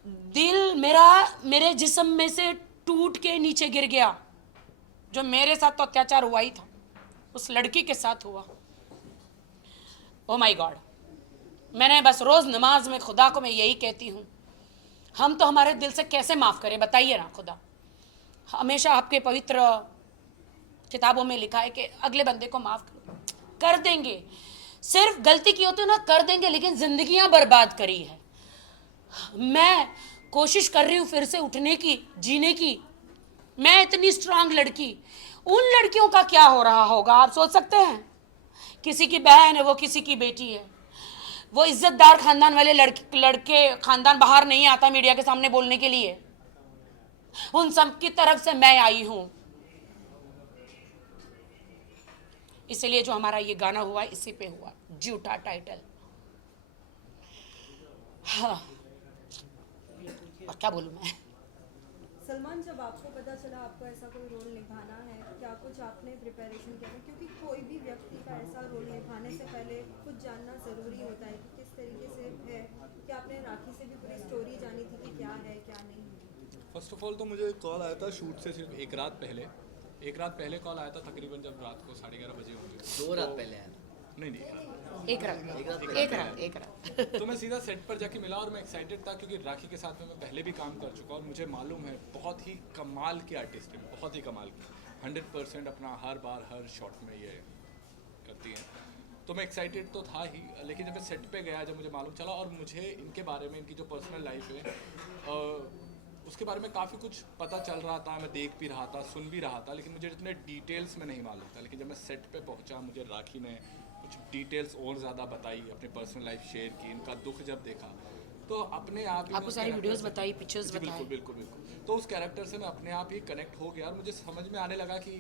दिल मेरा मेरे जिस्म में से टूट के नीचे गिर गया। जो मेरे साथ तो अत्याचार हुआ ही था, उस लड़की के साथ हुआ। ओ माय गॉड, मैंने बस रोज़ नमाज में खुदा को मैं यही कहती हूँ, हम तो हमारे दिल से कैसे माफ़ करें, बताइए ना खुदा। हमेशा आपके पवित्र किताबों में लिखा है कि अगले बंदे को माफ़ कर देंगे, सिर्फ गलती की होती है ना कर देंगे, लेकिन ज़िंदगियाँ बर्बाद करी है। मैं कोशिश कर रही हूँ फिर से उठने की, जीने की। मैं इतनी स्ट्रांग लड़की, उन लड़कियों का क्या हो रहा होगा आप सोच सकते हैं। किसी की बहन है, वो किसी की बेटी है, वो इज्जतदार खानदान वाले लड़के खानदान बाहर नहीं आता मीडिया के सामने बोलने के लिए। उन सब की तरफ से मैं आई हूं। इसलिए जो हमारा ये गाना हुआ इसी पे हुआ, झूठा टाइटल। हाँ, और क्या बोलूं मैं। सलमान, जब आपको पता चला आपको ऐसा कोई रोल निभाना है, क्या कुछ आपने प्रिपरेशन किया था? क्योंकि कोई भी व्यक्ति का ऐसा रोल निभाने से पहले कुछ जानना ज़रूरी होता है कि किस तरीके से है, कि आपने राखी से भी पूरी स्टोरी जानी थी कि क्या है क्या नहीं। फर्स्ट ऑफ ऑल तो मुझे कॉल आया था शूट से सिर्फ एक रात पहले कॉल आया था, तकरीबन जब रात को 11:30 बजे होंगे। 2 रात पहले आया। नहीं, एक रात तो मैं सीधा सेट पर जाके मिला और मैं एक्साइटेड था क्योंकि राखी के साथ में मैं पहले भी काम कर चुका और मुझे मालूम है बहुत ही कमाल की आर्टिस्ट है, बहुत ही कमाल की, 100% अपना हर बार हर शॉट में ये करती हैं। तो मैं एक्साइटेड तो था ही, लेकिन जब मैं सेट पे गया, जब मुझे मालूम चला और मुझे इनके बारे में, इनकी जो पर्सनल लाइफ है उसके बारे में काफ़ी कुछ पता चल रहा था, मैं देख भी रहा था, सुन भी रहा था, लेकिन मुझे इतने डिटेल्स में नहीं मालूम था। लेकिन जब मैं सेट पे पहुंचा, मुझे राखी ने कुछ डिटेल्स और ज़्यादा बताई, अपनी पर्सनल लाइफ शेयर की, इनका दुख जब देखा तो अपने आप ही आपको सारी वीडियोस बताई, पिक्चर्स बताए। बिल्कुल बिल्कुल बिल्कुल। तो उस कैरेक्टर से मैं अपने आप ही कनेक्ट हो गया और मुझे समझ में आने लगा कि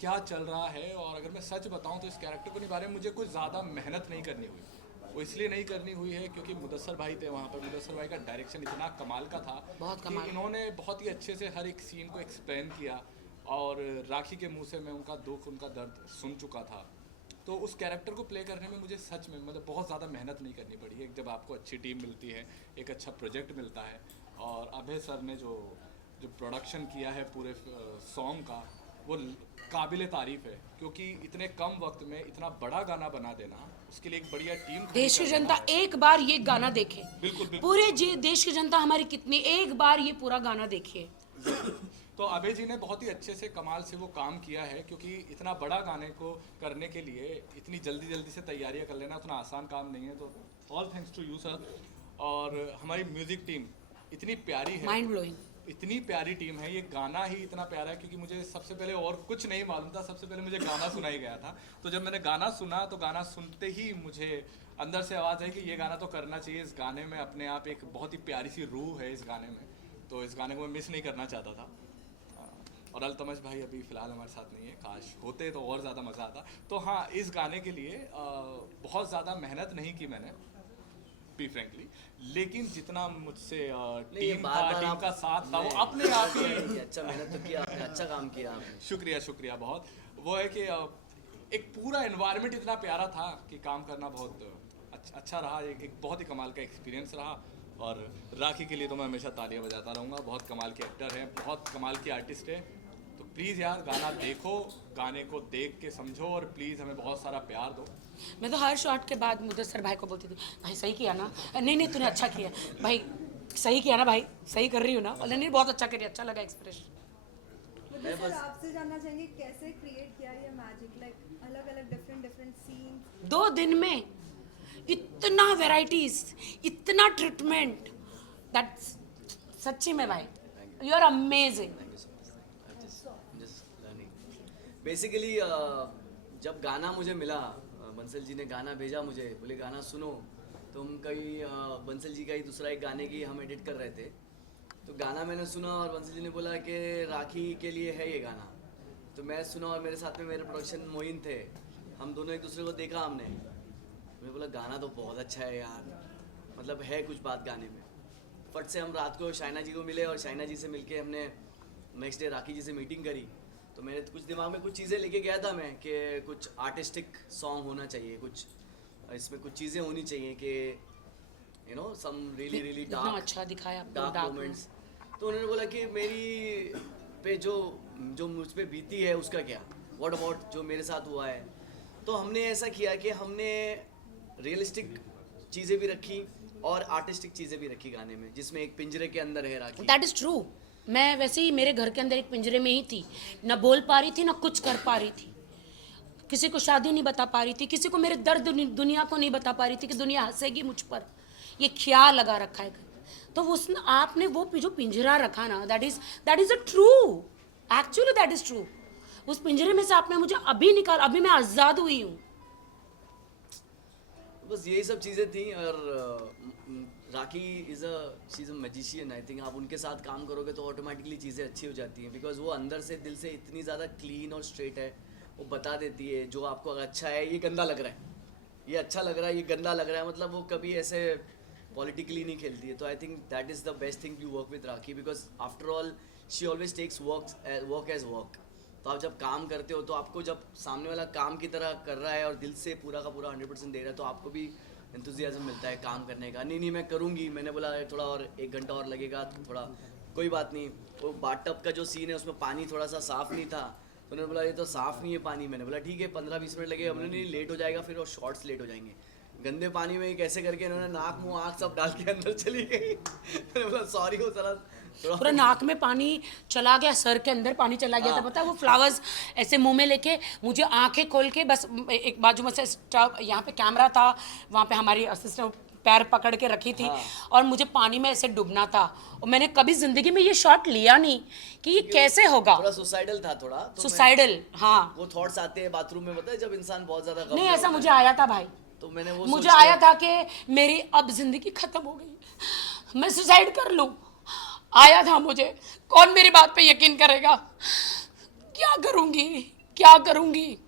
क्या चल रहा है। और अगर मैं सच बताऊं तो इस कैरेक्टर को निभाने में मुझे कुछ ज़्यादा मेहनत नहीं करनी हुई। वो इसलिए नहीं करनी हुई है क्योंकि मुदस्सर भाई थे वहाँ पर। मुदस्सर भाई का डायरेक्शन इतना कमाल का था कि इन्होंने बहुत ही अच्छे से हर एक सीन को एक्सप्लेन किया और राखी के मुंह से मैं उनका दुख, उनका दर्द सुन चुका था। तो उस कैरेक्टर को प्ले करने में मुझे सच में मतलब बहुत ज़्यादा मेहनत नहीं करनी पड़ी है। जब आपको अच्छी टीम मिलती है, एक अच्छा प्रोजेक्ट मिलता है और अभय सर ने जो प्रोडक्शन किया है पूरे सॉन्ग का, वो काबिले तारीफ है क्योंकि इतने कम वक्त में इतना बड़ा गाना बना देना, उसके लिए एक बढ़िया टीम। देश की जनता एक बार ये गाना देखे, बिल्कुल पूरे देश की जनता हमारी कितनी, एक बार ये पूरा गाना देखिए। तो अभय जी ने बहुत ही अच्छे से कमाल से वो काम किया है क्योंकि इतना बड़ा गाने को करने के लिए इतनी जल्दी से तैयारियां कर लेना उतना आसान काम नहीं है। तो all thanks to you sir. और हमारी म्यूजिक टीम इतनी प्यारी है, माइंड ब्लोइंग, इतनी प्यारी टीम है। ये गाना ही इतना प्यारा है क्योंकि मुझे सबसे पहले और कुछ नहीं मालूम था, सबसे पहले मुझे गाना सुनाई गया था। तो जब मैंने गाना सुना तो गाना सुनते ही मुझे अंदर से आवाज़ आई कि ये गाना तो करना चाहिए। इस गाने में अपने आप एक बहुत ही प्यारी सी रूह है इस गाने में, तो इस गाने को मैं मिस नहीं करना चाहता था। और अल्तमश भाई अभी फ़िलहाल हमारे साथ नहीं है, काश होते तो और ज़्यादा मज़ा आता। तो हाँ, इस गाने के लिए बहुत ज़्यादा मेहनत नहीं की मैंने, बी फ्रेंकली, लेकिन जितना मुझसे टीम का साथ था वो अपने आप ही अच्छा मेहनत तो किया आपने, अच्छा काम किया आपने। शुक्रिया बहुत। वो है कि एक पूरा एनवायरनमेंट इतना प्यारा था कि काम करना बहुत अच्छा रहा, एक बहुत ही कमाल का एक्सपीरियंस रहा। और राखी के लिए तो मैं हमेशा तालियां बजाता रहूँगा। बहुत कमाल के एक्टर हैं, बहुत कमाल की आर्टिस्ट है। तो प्लीज़ यार गाना देखो, गाने को देख के समझो और प्लीज़ हमें बहुत सारा प्यार दो। मैं तो हर शॉट के बाद मुदस्सर भाई को बोलती थी, भाई सही किया ना, नहीं तूने अच्छा किया भाई, सही किया ना भाई, सही कर रही हो ना, नहीं बहुत अच्छा करिए, अच्छा लगा एक्सप्रेशन। मुझे सर आपसे जानना चाहेंगे कैसे क्रिएट किया ये मैजिक, लाइक अलग-अलग डिफरेंट सीन। 2 दिन में इतना वैरायटीज, इतना ट्रीटमेंट, दैट्स सच्ची में भाई यू आर अमेजिंग। बेसिकली जब गाना मुझे मिला, बंसल जी ने गाना भेजा मुझे, बोले गाना सुनो, तो हम कहीं बंसल जी का ही दूसरा एक गाने की हम एडिट कर रहे थे। तो गाना मैंने सुना और बंसल जी ने बोला कि राखी के लिए है ये गाना। तो मैं सुना और मेरे साथ में मेरे प्रोडक्शन मोइन थे, हम दोनों एक दूसरे को देखा हमने। मैं बोला गाना तो बहुत अच्छा है यार, मतलब है कुछ बात गाने में। फट से हम रात को शाइना जी को मिले और शाइना जी से मिलके हमने नेक्स्ट डे राखी जी से मीटिंग करी। तो मेरे कुछ दिमाग में कुछ चीज़ें लेके गया था मैं कि कुछ आर्टिस्टिक सॉन्ग होना चाहिए, कुछ इसमें कुछ चीज़ें होनी चाहिए कि you know some really dark, अच्छा दिखाया डार्क मोमेंट्स। तो उन्होंने बोला कि मेरी पे जो मुझ पे बीती है उसका क्या, व्हाट अबाउट जो मेरे साथ हुआ है। तो हमने ऐसा किया कि हमने रियलिस्टिक चीज़ें भी रखी और आर्टिस्टिक चीज़ें भी रखी गाने में, जिसमें एक पिंजरे के अंदर है राखी। That is true. मैं वैसे ही मेरे घर के अंदर एक पिंजरे में ही थी, ना बोल पा रही थी ना कुछ कर पा रही थी, किसी को शादी नहीं बता पा रही थी, किसी को मेरे दर्द दुनिया को नहीं बता पा रही थी कि दुनिया हंसेगी मुझ पर, ये ख्याल लगा रखा है। तो उसने आपने वो जो पिंजरा रखा ना, that is a true, actually that is true. उस पिंजरे में से आपने मुझे अभी निकाल, अभी मैं आज़ाद हुई हूँ। बस यही सब चीज़ें थी। और Rakhi she is a magician. I think आप उनके साथ काम करोगे तो ऑटोमेटिकली चीज़ें अच्छी हो जाती हैं, बिकॉज वो अंदर से दिल से इतनी ज़्यादा क्लीन और स्ट्रेट है। वो बता देती है जो आपको अगर अच्छा है, ये गंदा लग रहा है, ये अच्छा लग रहा है, ये गंदा लग रहा है, मतलब वो कभी ऐसे पॉलिटिकली नहीं खेलती है। तो I think that is the best thing to work with Rakhi, because after all she always takes work as work. तो आप जब काम करते हो तो आपको जब सामने वाला काम की तरह कर रहा है और दिल से पूरा का पूरा 100% दे रहा है, तो आपको भी एंथुजियाज्म मिलता है काम करने का। नहीं मैं करूँगी, मैंने बोला थोड़ा और 1 घंटा और लगेगा, थोड़ा कोई बात नहीं। वो बाथटब का जो सीन है उसमें पानी थोड़ा सा साफ़ नहीं था, तो उन्होंने बोला ये तो साफ़ नहीं है पानी। मैंने बोला ठीक है 15-20 मिनट लगेगा। हमने नहीं, लेट हो जाएगा फिर, और शॉर्ट्स लेट हो जाएंगे। गंदे पानी में कैसे करके इन्होंने नाक मुँह आँख सब डाल के अंदर चली गई। मैंने बोला सॉरी, वो थोड़ा पूरा नाक में पानी चला गया, सर के अंदर पानी चला गया था। पता है वो फ्लावर्स ऐसे मुंह में लेके मुझे आंखें खोल के, बस एक बाजू में से यहाँ पे कैमरा था, वहाँ पे हमारी असिस्टेंट पैर पकड़ के रखी थी और मुझे पानी में ऐसे डूबना था। और मैंने कभी जिंदगी में ये शॉट लिया नहीं कि ये कैसे होगा। थोड़ा सुसाइडल था, थोड़ा तो सुसाइडल, हाँ वो थॉट्स आते हैं बाथरूम में, पता है जब इंसान बहुत ज्यादा नहीं, ऐसा मुझे आया था भाई। तो मैंने वो मुझे आया था कि मेरी अब जिंदगी खत्म हो गई, मैं सुसाइड कर लूं। आया था मुझे, कौन मेरी बात पे यकीन करेगा? क्या करूंगी।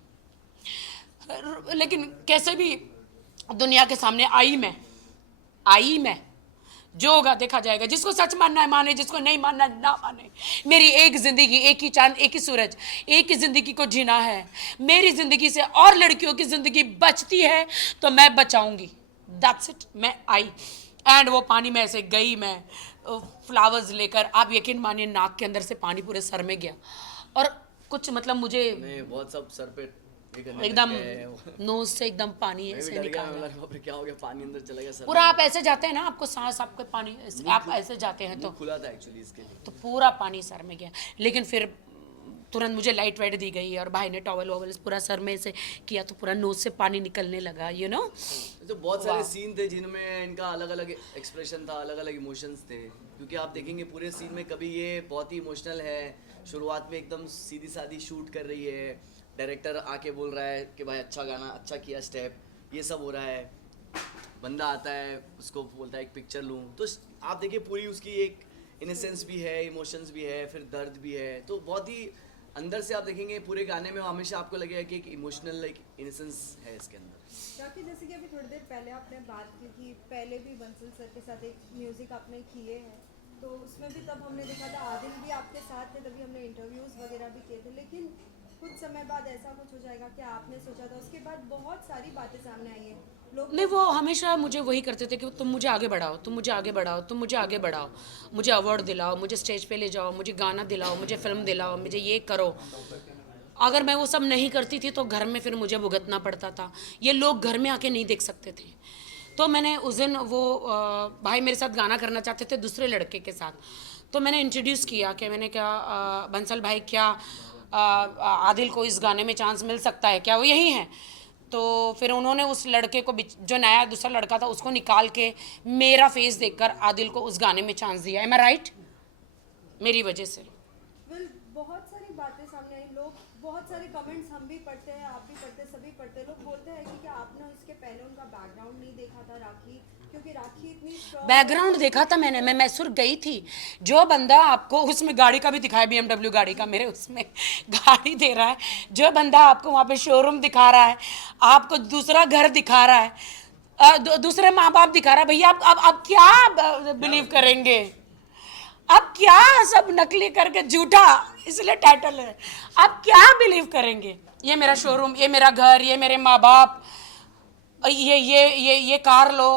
लेकिन कैसे भी दुनिया के सामने आई मैं, जो होगा देखा जाएगा। जिसको सच मानना है माने, जिसको नहीं मानना है ना माने। मेरी एक जिंदगी, एक ही चांद, एक ही सूरज, एक ही जिंदगी को जीना है। मेरी जिंदगी से और लड़कियों की जिंदगी बचती है तो मैं बचाऊंगी। That's it. मैं आई एंड वो पानी में ऐसे गई, मैं फ्लावर्स लेकर, आप यकीन मानिए नाक के अंदर से पानी पूरे सर में गया और कुछ मतलब मुझे बहुत सब सर पे एकदम नोज से एकदम पानी ऐसे निकाला। क्या हो गया, पानी अंदर चला गया सर पूरा आप ऐसे जाते हैं ना, आपको सांस, आपके पानी आप ऐसे जाते हैं तो खुला था एक्चुअली इसके लिए, तो पूरा पानी सर में गया। लेकिन फिर तुरंत मुझे लाइट वाइट दी गई और भाई ने टॉवल वॉवल पूरा सर में से किया तो पूरा नोज से पानी निकलने लगा, यू नो। तो बहुत सारे सीन थे जिनमें इनका अलग अलग एक्सप्रेशन था, अलग अलग इमोशंस थे। क्योंकि आप देखेंगे पूरे सीन में कभी ये बहुत ही इमोशनल है, शुरुआत में एकदम सीधी सादी शूट कर रही है, डायरेक्टर आके बोल रहा है कि भाई अच्छा गाना, अच्छा किया स्टेप, ये सब हो रहा है। बंदा आता है, उसको बोलता है एक पिक्चर लूँ, तो आप देखिए पूरी उसकी एक इनोसेंस भी है, इमोशंस भी है, फिर दर्द भी है। तो बहुत ही अंदर से आप देखेंगे पूरे गाने में हमेशा आपको लगेगा कि एक इमोशनल लाइक इनोसेंस है इसके अंदर। बाकी जैसे कि अभी थोड़ी देर पहले आपने बात की कि पहले भी बंसल सर के साथ एक म्यूज़िक आपने किए हैं, तो उसमें भी तब हमने देखा था आदिल भी आपके साथ थे, तभी हमने इंटरव्यूज़ वगैरह भी किए थे। लेकिन कुछ समय बाद ऐसा कुछ हो जाएगा कि आपने सोचा था, उसके बाद बहुत सारी बातें सामने आई हैं। लोग नहीं, वो हमेशा मुझे वही करते थे कि तुम मुझे आगे बढ़ाओ, तुम मुझे आगे बढ़ाओ, तुम मुझे आगे बढ़ाओ, मुझे अवार्ड दिलाओ, मुझे स्टेज पे ले जाओ, मुझे गाना दिलाओ, मुझे फिल्म दिलाओ, मुझे ये करो। अगर मैं वो सब नहीं करती थी तो घर में फिर मुझे भुगतना पड़ता था। ये लोग घर में आके नहीं देख सकते थे। तो मैंने उस दिन वो भाई मेरे साथ गाना करना चाहते थे दूसरे लड़के के साथ, तो मैंने इंट्रोड्यूस किया कि मैंने क्या बंसल भाई क्या आदिल को इस गाने में चांस मिल सकता है क्या, वो यही हैं। तो फिर उन्होंने उस लड़के को, जो नया दूसरा लड़का था, उसको निकाल के मेरा फेस देखकर आदिल को उस गाने में चांस दिया। एम आई राइट? मेरी वजह से बहुत सारी बातें सामने आई, लोग बहुत सारे कमेंट्स हम भी पढ़ते हैं, आप भी पढ़ते हैं, सभी पढ़ते हैं। लोग बोलते हैं कि क्या आपने इसके पहले उनका बैकग्राउंड नहीं देखा था राखी, क्योंकि राखी इतनी बैकग्राउंड देखा था मैंने, मैं मैसूर गई थी। जो बंदा आपको उसमें गाड़ी का भी दिखाया, BMW गाड़ी का मेरे उसमें गाड़ी दे रहा है, जो बंदा आपको वहाँ पे शोरूम दिखा रहा है, आपको दूसरा घर दिखा रहा है, दूसरे माँ बाप दिखा रहा है, भैया आप क्या बिलीव करेंगे? अब क्या सब नकली करके झूठा, इसलिए टाइटल है, आप क्या बिलीव करेंगे? ये मेरा शोरूम, ये मेरा घर, ये मेरे माँ बाप, ये कार लो,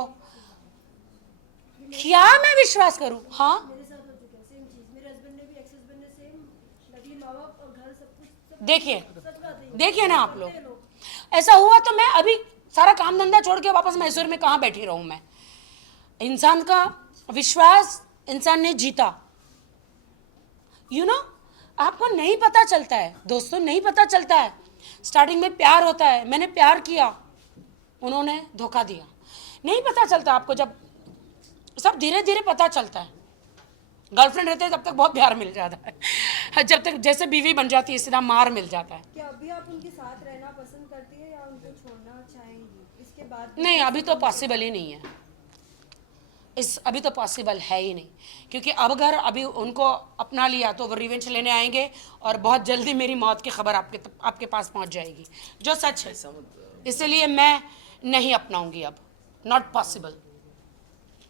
क्या मैं विश्वास करूं? हाँ, मेरे साथ हो चुका है सेम चीज। मेरे हस्बैंड ने भी, एक्स हस्बैंड ने सेम नकली माँ बाप और घर सब कुछ, सब देखिए सच बात है। देखिए ना आप लोग, ऐसा हुआ तो मैं अभी सारा काम धंधा छोड़ के वापस मैसूर में कहाँ बैठी रहूं मैं? इंसान का विश्वास इंसान ने जीता, यू नो। आपको नहीं पता चलता है दोस्तों, नहीं पता चलता है। स्टार्टिंग में प्यार होता है, मैंने प्यार किया, उन्होंने धोखा दिया, नहीं पता चलता आपको। जब सब धीरे धीरे पता चलता है। गर्लफ्रेंड रहते हैं तब तक बहुत प्यार मिल जाता है, जब तक जैसे बीवी बन जाती है सीधा मार मिल जाता है। क्या अभी आप उनके साथ रहना पसंद करती है या उनको छोड़ना चाहेंगी इसके बाद? नहीं, अभी तो पॉसिबल ही नहीं है। इस अभी तो पॉसिबल है ही नहीं, क्योंकि अब अगर अभी उनको अपना लिया तो वो रिवेंज लेने आएंगे और बहुत जल्दी मेरी मौत की खबर आपके पास पहुंच जाएगी, जो सच है। इसलिए मैं नहीं अपनाऊंगी अब, नॉट पॉसिबल।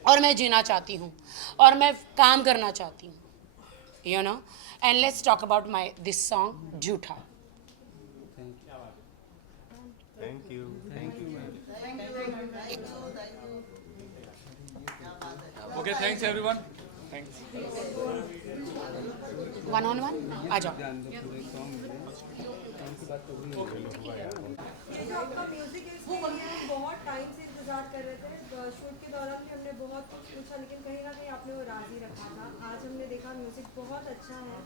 और मैं जीना चाहती हूँ और मैं काम करना चाहती हूँ, you know. And let's talk about my this song Jhootha. Thank you, thank you. Okay, thanks everyone. Thanks. 1-on-1 आ जाओ। ये जो आपका म्यूजिक है इसके लिए हम बहुत टाइम से इंतजार कर रहे थे। शूट के दौरान भी हमने बहुत कुछ पूछा, लेकिन कहीं ना कहीं आपने वो राजी रखा था। आज हमने देखा म्यूजिक बहुत अच्छा है।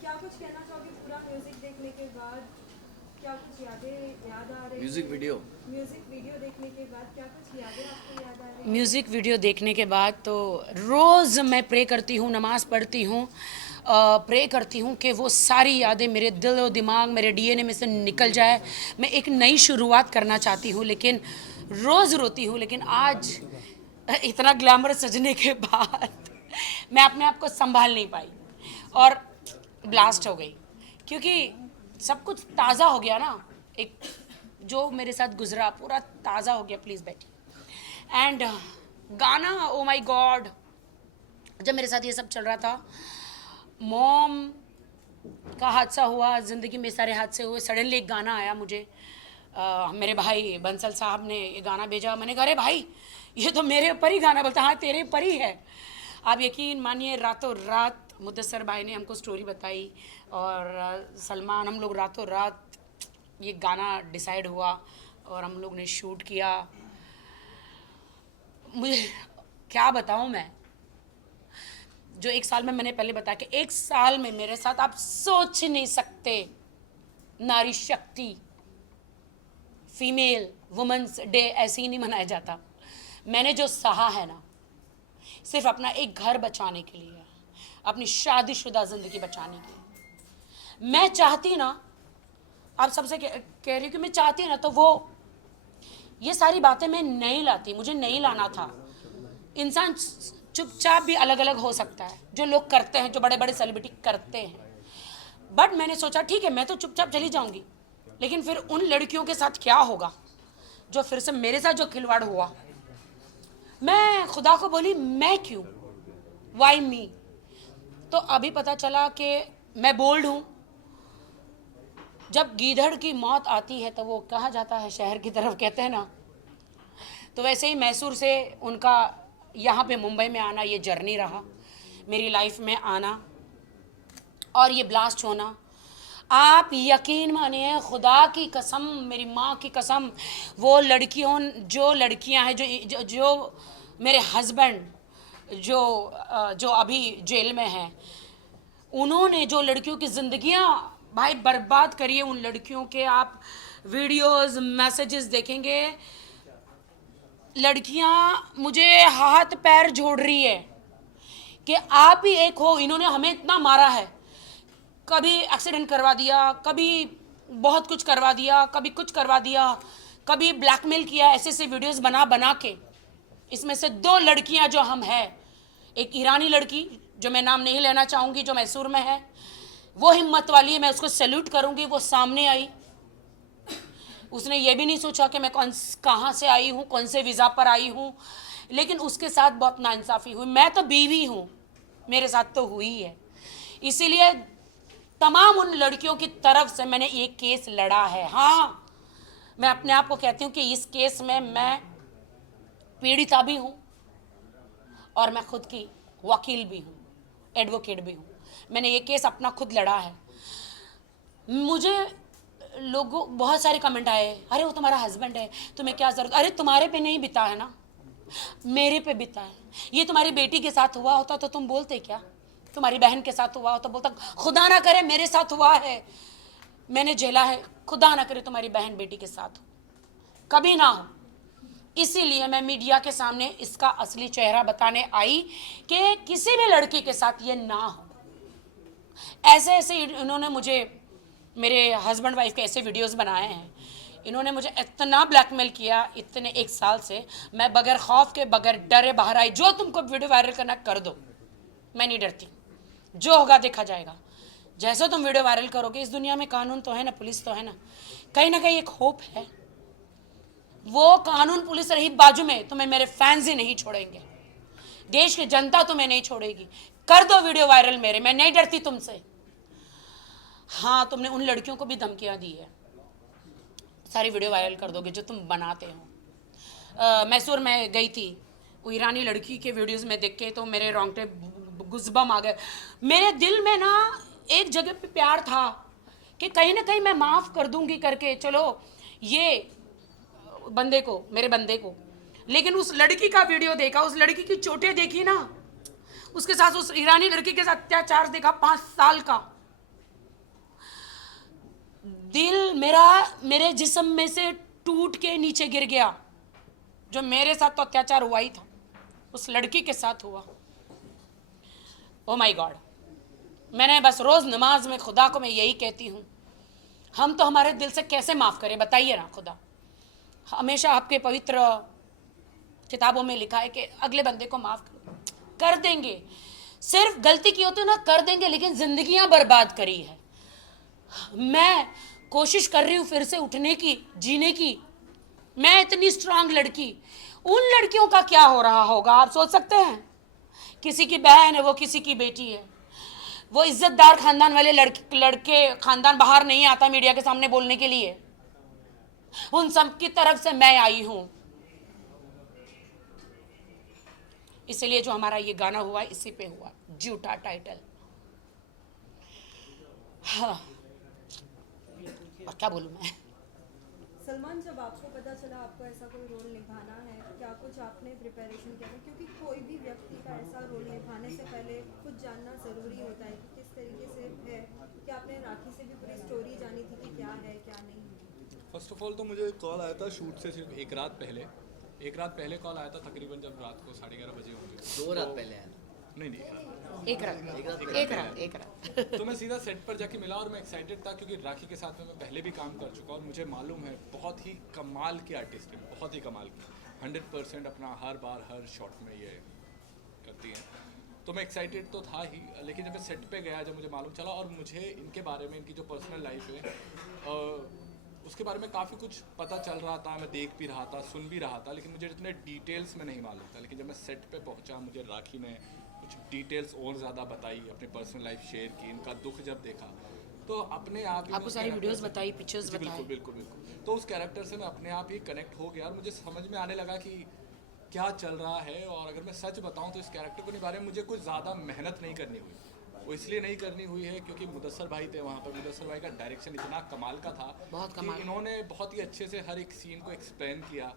क्या कुछ कहना चाहोगे पूरा म्यूजिक देखने के बाद? क्या कुछ यादें याद आ रही? म्यूजिक वीडियो देखने के बाद क्या कुछ यादें आपको याद आ रही? म्यूज़िक वीडियो देखने के बाद तो रोज़ मैं प्रे करती हूँ, नमाज़ पढ़ती हूँ, प्रे करती हूँ कि वो सारी यादें मेरे दिल और दिमाग, मेरे डीएनए में से निकल जाए। मैं एक नई शुरुआत करना चाहती हूँ, लेकिन रोज़ रोती हूँ। लेकिन आज इतना ग्लैमर सजने के बाद मैं अपने आप को संभाल नहीं पाई और ब्लास्ट हो गई, क्योंकि सब कुछ ताज़ा हो गया ना। एक जो मेरे साथ गुजरा पूरा ताज़ा हो गया। प्लीज़ बैठिए। एंड गाना, ओ माय गॉड, जब मेरे साथ ये सब चल रहा था, मॉम का हादसा हुआ, ज़िंदगी में सारे हादसे हुए, सडनली एक गाना आया मुझे। मेरे भाई बंसल साहब ने ये गाना भेजा। मैंने कहा अरे भाई, ये तो मेरे ऊपर ही गाना बोलता। हाँ, तेरे ऊपर ही है। आप यकीन मानिए, रातों रात मुदस्सर भाई ने हमको स्टोरी बताई और सलमान, हम लोग रातों रात ये गाना डिसाइड हुआ और हम लोग ने शूट किया। मुझे क्या बताऊं मैं, जो एक साल में मैंने पहले बताया कि एक साल में मेरे साथ आप सोच नहीं सकते। नारी शक्ति, फीमेल वुमेन्स डे ऐसे ही नहीं मनाया जाता। मैंने जो सहा है ना, सिर्फ अपना एक घर बचाने के लिए, अपनी शादीशुदा ज़िंदगी बचाने के लिए। मैं चाहती ना, आप सबसे कह रही हूँ कि मैं चाहती ना, तो वो ये सारी बातें मैं नहीं लाती, मुझे नहीं लाना था। इंसान चुपचाप भी अलग अलग हो सकता है, जो लोग करते हैं, जो बड़े बड़े सेलिब्रिटी करते हैं। बट मैंने सोचा ठीक है, मैं तो चुपचाप चली जाऊंगी, लेकिन फिर उन लड़कियों के साथ क्या होगा जो फिर से मेरे साथ जो खिलवाड़ हुआ। मैं खुदा को बोली, मैं क्यों, वाई मी। तो अभी पता चला कि मैं बोल्ड हूँ। जब गीदड़ की मौत आती है तो वो कहाँ जाता है, शहर की तरफ, कहते हैं ना। तो वैसे ही मैसूर से उनका यहाँ पे मुंबई में आना, ये जर्नी रहा मेरी लाइफ में आना और ये ब्लास्ट होना। आप यकीन मानिए, खुदा की कसम, मेरी माँ की कसम, वो लड़कियों, जो लड़कियाँ हैं, जो मेरे हस्बैंड जो अभी जेल में हैं, उन्होंने जो लड़कियों की ज़िंदगियाँ भाई बर्बाद करिए। उन लड़कियों के आप वीडियोस, मैसेजेस देखेंगे, लड़कियां मुझे हाथ पैर जोड़ रही है कि आप ही एक हो, इन्होंने हमें इतना मारा है। कभी एक्सीडेंट करवा दिया, कभी बहुत कुछ करवा दिया, कभी कुछ करवा दिया, कभी ब्लैकमेल किया, ऐसे ऐसे वीडियोस बना बना के। इसमें से 2 लड़कियां जो हम हैं, एक ईरानी लड़की जो मैं नाम नहीं लेना चाहूँगी, जो मैसूर में है, वो हिम्मत वाली है, मैं उसको सैल्यूट करूँगी। वो सामने आई, उसने ये भी नहीं सोचा कि मैं कहाँ से आई हूँ, कौन से वीज़ा पर आई हूँ, लेकिन उसके साथ बहुत नाइंसाफ़ी हुई। मैं तो बीवी हूँ, मेरे साथ तो हुई है। इसीलिए तमाम उन लड़कियों की तरफ से मैंने एक केस लड़ा है। हाँ, मैं अपने आप को कहती हूँ कि इस केस में मैं पीड़िता भी हूँ और मैं खुद की वकील भी हूँ, एडवोकेट भी हूँ। मैंने ये केस अपना खुद लड़ा है। मुझे लोगों बहुत सारे कमेंट आए, अरे वो तुम्हारा हस्बैंड है, तुम्हें क्या ज़रूरत। अरे तुम्हारे पे नहीं बिता है ना, मेरे पे बिता है। ये तुम्हारी बेटी के साथ हुआ होता तो तुम बोलते क्या, तुम्हारी बहन के साथ हुआ हो तो बोलता खुदा ना करे मेरे साथ हुआ है, मैंने झेला है, खुदा ना करे तुम्हारी बहन बेटी के साथ हो, कभी ना हो। इसीलिए मैं मीडिया के सामने इसका असली चेहरा बताने आई कि किसी भी लड़की के साथ ये ना हो। ऐसे ऐसे इन्होंने मुझे, मेरे हस्बैंड वाइफ के ऐसे वीडियोस बनाए हैं, इन्होंने मुझे इतना ब्लैकमेल किया इतने 1 साल से, मैं बगैर खौफ के बगैर डरे बाहर आई, जो तुमको वीडियो वायरल करना कर दो, मैं नहीं डरती, जो होगा देखा जाएगा। जैसे तुम वीडियो वायरल करोगे, इस दुनिया में कानून तो है ना, पुलिस तो है ना कहीं एक होप है। वो कानून पुलिस रही बाजू में, तुम्हें मेरे फैंस ही नहीं छोड़ेंगे, देश की जनता तुम्हें नहीं छोड़ेगी। कर दो वीडियो वायरल मेरे, मैं नहीं डरती तुमसे। हाँ, तुमने उन लड़कियों को भी धमकियां दी है, सारी वीडियो वायरल कर दोगे जो तुम बनाते हो। मैसूर में गई थी, वो ईरानी लड़की के वीडियोस में देख के तो मेरे रोंगटे गुज़बम आ गए। मेरे दिल में ना एक जगह पे प्यार था कि कहीं ना कहीं मैं माफ़ कर दूंगी करके, चलो ये बंदे को, मेरे बंदे को। लेकिन उस लड़की का वीडियो देखा, उस लड़की की चोटें देखी ना, उसके साथ उस ईरानी लड़की के साथ अत्याचार देखा 5 साल का, दिल मेरे जिस्म में से टूट के नीचे गिर गया। जो मेरे साथ तो अत्याचार हुआ ही था, उस लड़की के साथ हुआ। ओ माय गॉड, मैंने बस रोज नमाज में खुदा को मैं यही कहती हूँ, हम तो हमारे दिल से कैसे माफ करें बताइए ना खुदा। हमेशा आपके पवित्र किताबों में लिखा है कि अगले बंदे को माफ कर देंगे, सिर्फ गलती की होती ना कर देंगे, लेकिन जिंदगियां बर्बाद करी है। मैं कोशिश कर रही हूँ फिर से उठने की, जीने की। मैं इतनी स्ट्रांग लड़की, उन लड़कियों का क्या हो रहा होगा आप सोच सकते हैं। किसी की बहन है, वो किसी की बेटी है, वो इज्जतदार खानदान वाले लड़के खानदान बाहर नहीं आता मीडिया के सामने बोलने के लिए। उन सब की तरफ से मैं आई हूं, इसलिए जो हमारा ये गाना हुआ इसी पे हुआ, झूठा टाइटल। हाँ, और क्या बोलूं मैं। सलमान, जब आपको पता चला आपको ऐसा कोई रोल निभाना है, क्या कुछ आपने प्रिपरेशन किया था? क्योंकि कोई भी व्यक्ति का ऐसा रोल निभाने से पहले कुछ जानना ज़रूरी होता है कि किस तरीके से है। कि आपने राखी से भी पूरी स्टोरी जानी थी कि क्या है क्या नहीं? फर्स्ट ऑफ ऑल तो मुझे कॉल आया था शूट से सिर्फ एक रात पहले कॉल आया था, तकरीबन जब रात को 11:30 बजे होंगे। 2 रात पहले आया? नहीं, एक रात। तो मैं सीधा सेट पर जाके मिला और मैं एक्साइटेड था क्योंकि राखी के साथ में मैं पहले भी काम कर चुका और मुझे मालूम है बहुत ही कमाल की आर्टिस्ट है, बहुत ही कमाल की, 100% अपना हर बार हर शॉट में ये करती हैं। तो मैं एक्साइटेड तो था ही, लेकिन जब मैं सेट पे गया, जब मुझे मालूम चला और मुझे इनके बारे में, इनकी जो पर्सनल लाइफ है उसके बारे में काफ़ी कुछ पता चल रहा था, मैं देख भी रहा था, सुन भी रहा था, लेकिन मुझे इतने डिटेल्स में नहीं मालूम था। लेकिन जब मैं सेट पे पहुंचा, मुझे राखी ने कुछ डिटेल्स और ज़्यादा बताई, अपनी पर्सनल लाइफ शेयर की, इनका दुख जब देखा तो अपने आप ही आपको सारी वीडियोस बताई, पिक्चर्स बताए। बिल्कुल। तो उस कैरेक्टर से मैं अपने आप ही कनेक्ट हो गया और मुझे समझ में आने लगा कि क्या चल रहा है। और अगर मैं सच बताऊं तो इस कैरेक्टर को निभाने में मुझे कुछ ज़्यादा मेहनत नहीं करनी हुई। वो इसलिए नहीं करनी हुई है क्योंकि मुदस्सर भाई थे वहाँ पर। मुदस्सर भाई का डायरेक्शन इतना कमाल का था, बहुत कि कमाल। इन्होंने बहुत ही अच्छे से हर एक सीन को एक्सप्लेन किया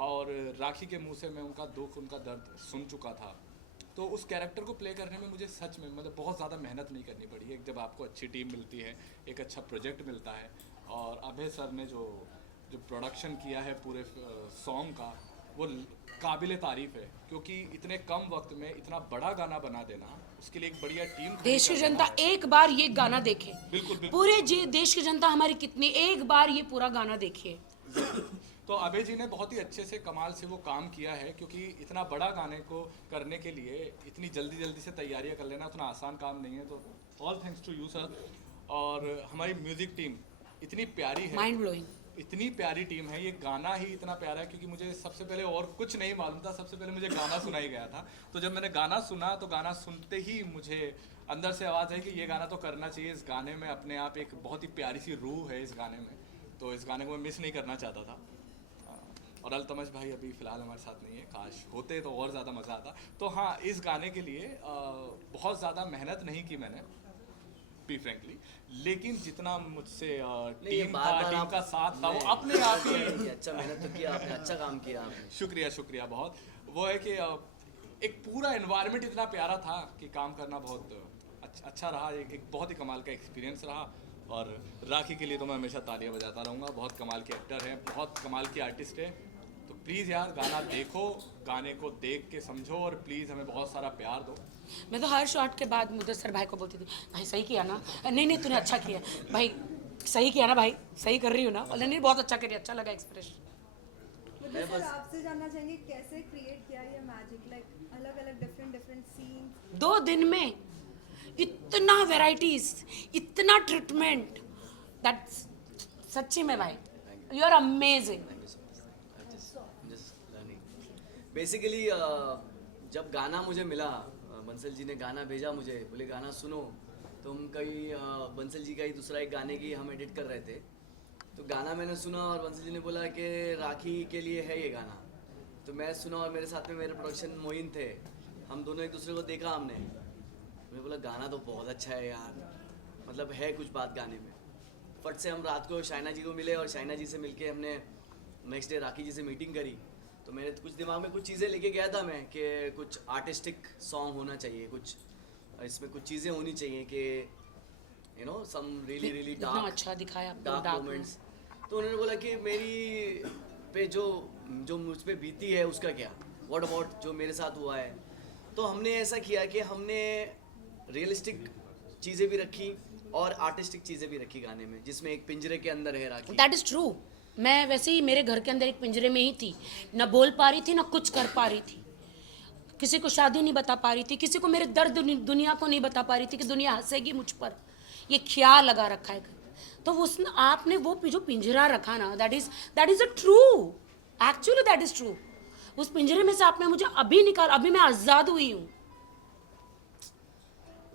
और राखी के मुंह से मैं उनका दुख, उनका दर्द सुन चुका था। तो उस कैरेक्टर को प्ले करने में मुझे सच में मतलब बहुत ज़्यादा मेहनत नहीं करनी पड़ी है। जब आपको अच्छी टीम मिलती है, एक अच्छा प्रोजेक्ट मिलता है, और अभय सर ने जो प्रोडक्शन किया है पूरे सॉन्ग का, वो काबिले तारीफ है। क्योंकि इतने कम वक्त में इतना बड़ा गाना बना देना, उसके लिए एक बढ़िया टीम खड़ी देश की कर जनता देना। एक बार ये गाना देखे, बिल्कुल। पूरे देश की जनता हमारी कितनी, एक बार ये पूरा गाना देखिए। तो अभय जी ने बहुत ही अच्छे से कमाल से वो काम किया है, क्योंकि इतना बड़ा गाने को करने के लिए इतनी जल्दी से तैयारियां कर लेना उतना आसान काम नहीं है। तो all thanks to you sir. और हमारी म्यूजिक टीम इतनी प्यारी है, माइंड ब्लोइंग, इतनी प्यारी टीम है। ये गाना ही इतना प्यारा है क्योंकि मुझे सबसे पहले और कुछ नहीं मालूम था, सबसे पहले मुझे गाना सुनाई गया था। तो जब मैंने गाना सुना तो गाना सुनते ही मुझे अंदर से आवाज़ है कि ये गाना तो करना चाहिए। इस गाने में अपने आप एक बहुत ही प्यारी सी रूह है इस गाने में, तो इस गाने को मैं मिस नहीं करना चाहता था। और अल्तमश भाई अभी फ़िलहाल हमारे साथ नहीं है, काश होते तो और ज़्यादा मज़ा आता। तो हाँ, इस गाने के लिए बहुत ज़्यादा मेहनत नहीं की मैंने, बी फ्रेंकली, लेकिन जितना मुझसे टीम का साथ था वो अपने आप ही अच्छा मेहनत तो किया आपने, अच्छा काम किया आपने। शुक्रिया बहुत। वो है कि एक पूरा एनवायरनमेंट इतना प्यारा था कि काम करना बहुत अच्छा रहा, एक बहुत ही कमाल का एक्सपीरियंस रहा। और राखी के लिए तो मैं हमेशा तालियां बजाता रहूँगा। बहुत कमाल के एक्टर हैं, बहुत कमाल के आर्टिस्ट है। तो प्लीज़ यार गाना देखो, गाने को देख के समझो और प्लीज़ हमें बहुत सारा प्यार दो। मैं तो हर शॉट के बाद मुदस्सर भाई को बोलती थी, भाई सही किया ना, नहीं तूने अच्छा किया भाई, सही किया ना भाई, सही कर रही हूँ ना? नहीं बहुत अच्छा करिए, अच्छा लगा एक्सप्रेशन। मतलब सर आपसे जानना चाहेंगे कैसे क्रिएट किया ये मैजिक, लाइक अलग अलग डिफरेंट सीन 2 दिन में इतना वेराइटीज, इतना ट्रीटमेंट, दैट सच्ची में भाई यू आर अमेजिंग। बेसिकली जब गाना मुझे मिला, बंसल जी ने गाना भेजा मुझे, बोले गाना सुनो, तो हम कहीं बंसल जी का ही दूसरा एक गाने की हम एडिट कर रहे थे, तो गाना मैंने सुना और बंसल जी ने बोला कि राखी के लिए है ये गाना। तो मैं सुना और मेरे साथ में मेरे प्रोडक्शन मोइन थे, हम दोनों एक दूसरे को देखा हमने, मैंने बोला गाना तो बहुत अच्छा है यार, मतलब है कुछ बात गाने में। फट से हम रात को शाइना जी को मिले और शाइना जी से मिलके हमने नेक्स्ट डे राखी जी से मीटिंग करी। तो मेरे कुछ दिमाग में कुछ चीज़ें लेके गया था मैं कि कुछ आर्टिस्टिक सॉन्ग होना चाहिए, कुछ इसमें कुछ चीज़ें होनी चाहिए कि you know some really dark, अच्छा दिखाया डार्क मोमेंट्स। तो उन्होंने बोला कि मेरी पे जो मुझ पे बीती है उसका क्या, व्हाट अबाउट जो मेरे साथ हुआ है। तो हमने ऐसा किया कि हमने रियलिस्टिक चीज़ें भी रखी और आर्टिस्टिक चीज़ें भी रखी गाने में, जिसमें एक पिंजरे के अंदर है राखी। That is true. मैं वैसे ही मेरे घर के अंदर एक पिंजरे में ही थी, ना बोल पा रही थी ना कुछ कर पा रही थी, किसी को शादी नहीं बता पा रही थी, किसी को मेरे दर्द दुनिया को नहीं बता पा रही थी कि दुनिया हंसेगी मुझ पर, ये ख्याल लगा रखा है। तो उसने आपने वो जो पिंजरा रखा ना, that is a true, actually that is true. उस पिंजरे में से आपने मुझे अभी निकाल, अभी मैं आज़ाद हुई हूँ।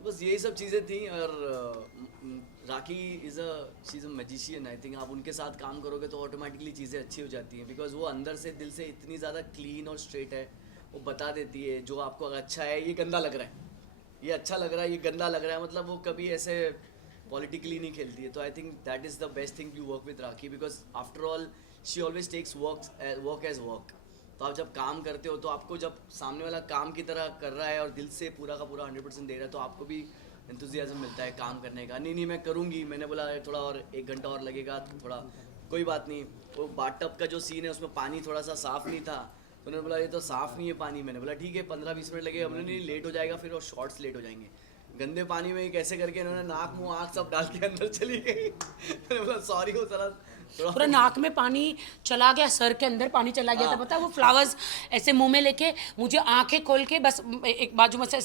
बस यही सब चीज़ें थी। और Rakhi she is a magician. I think आप उनके साथ काम करोगे तो ऑटोमेटिकली चीज़ें अच्छी हो जाती हैं, बिकॉज वो अंदर से दिल से इतनी ज़्यादा क्लीन और स्ट्रेट है। वो बता देती है जो आपको अच्छा है, ये गंदा लग रहा है, ये अच्छा लग रहा है, ये गंदा लग रहा है, मतलब वो कभी ऐसे पॉलिटिकली नहीं खेलती है। तो I think that is the best thing to work with Rakhi, because after all she always takes work as work. तो आप जब काम करते हो तो आपको जब सामने वाला काम की तरह कर रहा है और दिल से पूरा का पूरा 100% दे रहा है, तो आपको भी एंथुजियाज्म मिलता है काम करने का। नहीं मैं करूँगी, मैंने बोला थोड़ा और 1 घंटा और लगेगा, थोड़ा कोई बात नहीं। वो बाथटब का जो सीन है उसमें पानी थोड़ा सा साफ़ नहीं था, तो उन्होंने बोला ये तो साफ़ नहीं है पानी। मैंने बोला ठीक है 15-20 मिनट लगेगा। हमने नहीं, लेट हो जाएगा फिर, और शॉर्ट्स लेट हो जाएंगे। गंदे पानी में कैसे करके इन्होंने नाक मुँह आँख सब डाल के अंदर चली गई। मैंने बोला सॉरी, वो थोड़ा पूरा नाक में पानी चला गया, सर के अंदर पानी चला गया था, पता है? वो फ्लावर्स ऐसे मुंह में लेके मुझे आंखें खोल के, बस एक बाजू में से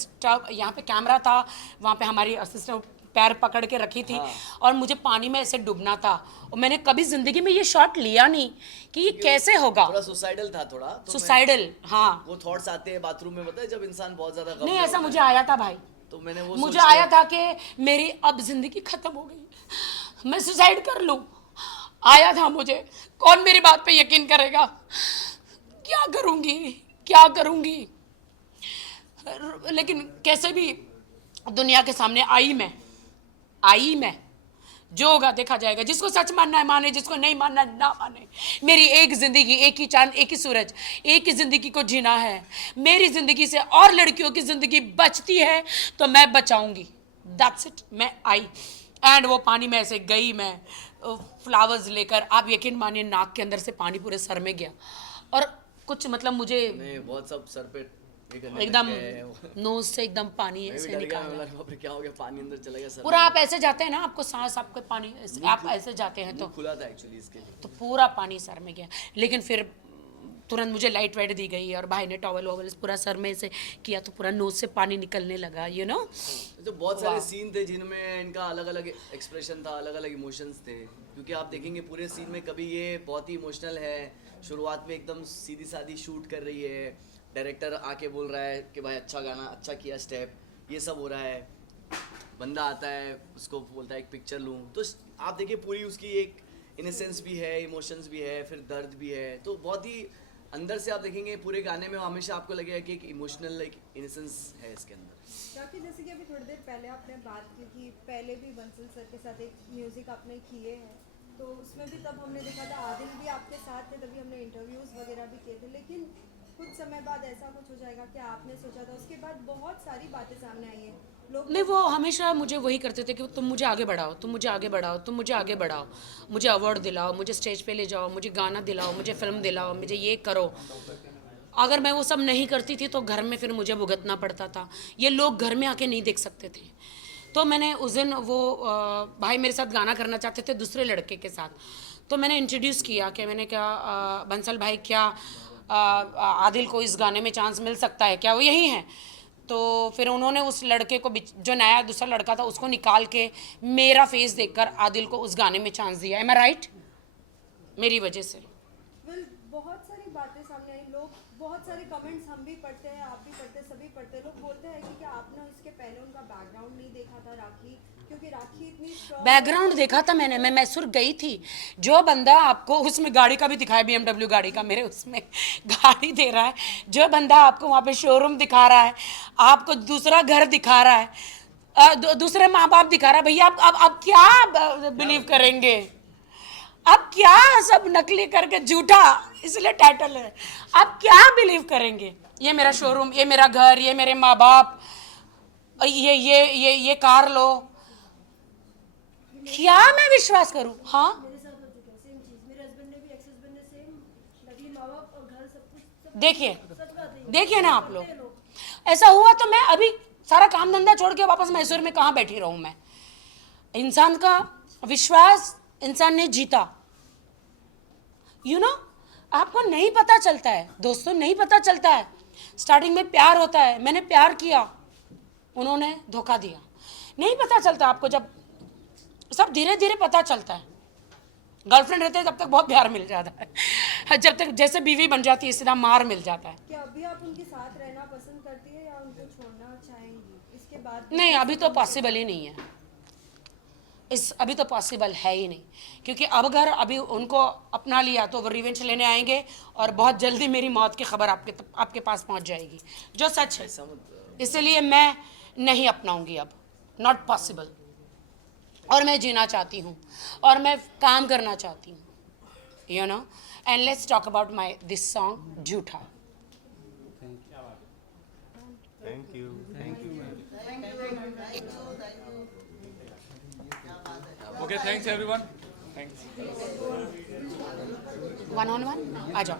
यहाँ पे कैमरा था, वहाँ पे हमारी असिस्टेंट पैर पकड़ के रखी थी, और मुझे पानी में ऐसे डूबना था। और मैंने कभी जिंदगी में ये शॉट लिया नहीं कि ये कैसे होगा। थोड़ा सुसाइडल था, थोड़ा तो सुसाइडल। हाँ, वो थॉट्स आते हैं बाथरूम में, पता है जब इंसान बहुत ज्यादा नहीं ऐसा मुझे आया था भाई। तो मैंने वो मुझे आया था कि मेरी अब जिंदगी खत्म हो गई, मैं सुसाइड कर लूं। आया था मुझे, कौन मेरी बात पे यकीन करेगा? क्या करूंगी? लेकिन कैसे भी दुनिया के सामने आई मैं, जो होगा देखा जाएगा। जिसको सच मानना है माने, जिसको नहीं मानना ना माने। मेरी एक जिंदगी, एक ही चांद, एक ही सूरज, एक ही जिंदगी को जीना है। मेरी जिंदगी से और लड़कियों की जिंदगी बचती है तो मैं बचाऊंगी। That's it. मैं आई एंड वो पानी में ऐसे गई, मैं फ्लावर्स लेकर, आप यकीन मानिए नाक के अंदर से पानी पूरे सर में गया, और कुछ मतलब मुझे बहुत सब सर पे एकदम नोज से एकदम पानी ऐसे निकाला। क्या हो गया, पानी अंदर चला गया सर पूरा। आप ऐसे जाते हैं ना, आपको सांस, आपको पानी, आप ऐसे जाते हैं तो खुला था एक्चुअली इसके लिए, तो पूरा पानी सर में गया। लेकिन फिर तुरंत मुझे लाइट वाइट दी गई और भाई ने टॉवल वॉवल पूरा सर में से किया, तो पूरा नोज से पानी निकलने लगा, यू नो। तो बहुत सारे सीन थे जिनमें इनका अलग अलग एक्सप्रेशन था, अलग अलग इमोशंस थे। क्योंकि आप देखेंगे पूरे सीन में कभी ये बहुत ही इमोशनल है, शुरुआत में एकदम सीधी सादी शूट कर रही है, डायरेक्टर आके बोल रहा है कि भाई अच्छा गाना, अच्छा किया स्टेप, ये सब हो रहा है। बंदा आता है, उसको बोलता है एक पिक्चर लूँ, तो आप देखिए पूरी उसकी एक इनोसेंस भी है, इमोशंस भी है, फिर दर्द भी है। तो बहुत ही अंदर से आप देखेंगे पूरे गाने में हमेशा आपको लगेगा कि एक इमोशनल एक इनोसेंस है इसके अंदर। काफ़ी जैसे कि अभी थोड़ी देर पहले आपने बात की कि पहले भी बंसल सर के साथ एक म्यूज़िक आपने किए हैं, तो उसमें भी तब हमने देखा था आदिल भी आपके साथ थे, तभी हमने इंटरव्यूज़ वगैरह भी किए थे। लेकिन कुछ समय बाद ऐसा कुछ हो जाएगा क्या आपने सोचा था? उसके बाद बहुत सारी बातें सामने आई हैं, लोग नहीं, वो हमेशा मुझे वही करते थे कि तुम मुझे आगे बढ़ाओ, तुम मुझे आगे बढ़ाओ, तुम मुझे आगे बढ़ाओ, मुझे अवार्ड दिलाओ, मुझे स्टेज पे ले जाओ, मुझे गाना दिलाओ, मुझे फिल्म दिलाओ, मुझे ये करो। अगर मैं वो सब नहीं करती थी तो घर में फिर मुझे भुगतना पड़ता था। ये लोग घर में आके नहीं देख सकते थे। तो मैंने उस दिन वो भाई मेरे साथ गाना करना चाहते थे दूसरे लड़के के साथ, तो मैंने इंट्रोड्यूस किया कि मैंने क्या बंसल भाई क्या आदिल को इस गाने में चांस मिल सकता है क्या, वो यही हैं। तो फिर उन्होंने उस लड़के को जो नया दूसरा लड़का था उसको निकाल के मेरा फेस देखकर आदिल को उस गाने में चांस दिया। एम आई राइट? मेरी वजह से। बहुत सारी बातें सामने आई, लोग बहुत सारे कमेंट्स हम भी पढ़ते हैं, आप भी पढ़ते हैं, सभी पढ़ते हैं। लोग बोलते हैं कि क्या आपने उसके पहले उनका बैकग्राउंड नहीं देखा था राखी, क्योंकि राखी इतनी बैकग्राउंड देखा था मैंने, मैं मैसूर गई थी। जो बंदा आपको उसमें गाड़ी का भी दिखाया, BMW गाड़ी का मेरे उसमें गाड़ी दे रहा है, जो बंदा आपको वहाँ पे शोरूम दिखा रहा है, आपको दूसरा घर दिखा रहा है, दूसरे माँ बाप दिखा रहा है, भैया आप क्या बिलीव करेंगे? अब क्या सब नकली करके झूठा, इसलिए टाइटल है, आप क्या बिलीव करेंगे? ये मेरा शोरूम, ये मेरा घर, ये मेरे माँ बाप, ये कार लो, क्या मैं विश्वास करूं? हाँ मेरे साथ हो चुका है सेम चीज, मेरे हस्बैंड ने भी एक्स हस्बैंड ने सेम नकली माँ बाप और घर सब कुछ सब। देखिए सच बात है, देखिए ना आप लोग, ऐसा हुआ तो मैं अभी सारा काम धंधा छोड़ के वापस मैसूर में कहाँ बैठी रहूं मैं? इंसान का विश्वास इंसान ने जीता, आपको नहीं पता चलता है दोस्तों, नहीं पता चलता है। स्टार्टिंग में प्यार होता है, मैंने प्यार किया, उन्होंने धोखा दिया, नहीं पता चलता आपको, जब सब धीरे धीरे पता चलता है। गर्लफ्रेंड रहते हैं तब तक बहुत प्यार मिल जाता है, जब तक जैसे बीवी बन जाती है सीधा मार मिल जाता है। क्या अभी आप उनके साथ रहना पसंद करती है या उनको छोड़ना चाहेंगी इसके बाद? नहीं, अभी तो पॉसिबल ही नहीं है, अभी तो पॉसिबल है ही नहीं, क्योंकि अब अगर अभी उनको अपना लिया तो वो रिवेंज लेने आएंगे और बहुत जल्दी मेरी मौत की खबर आपके पास पहुंच जाएगी, जो सच है। इसलिए मैं नहीं अपनाऊंगी अब, नॉट पॉसिबल। और मैं जीना चाहती हूँ और मैं काम करना चाहती हूँ, and let's talk about my this song Jhootha. Thank you Okay, thanks everyone. Thanks. 1-on-1 आ जाओ।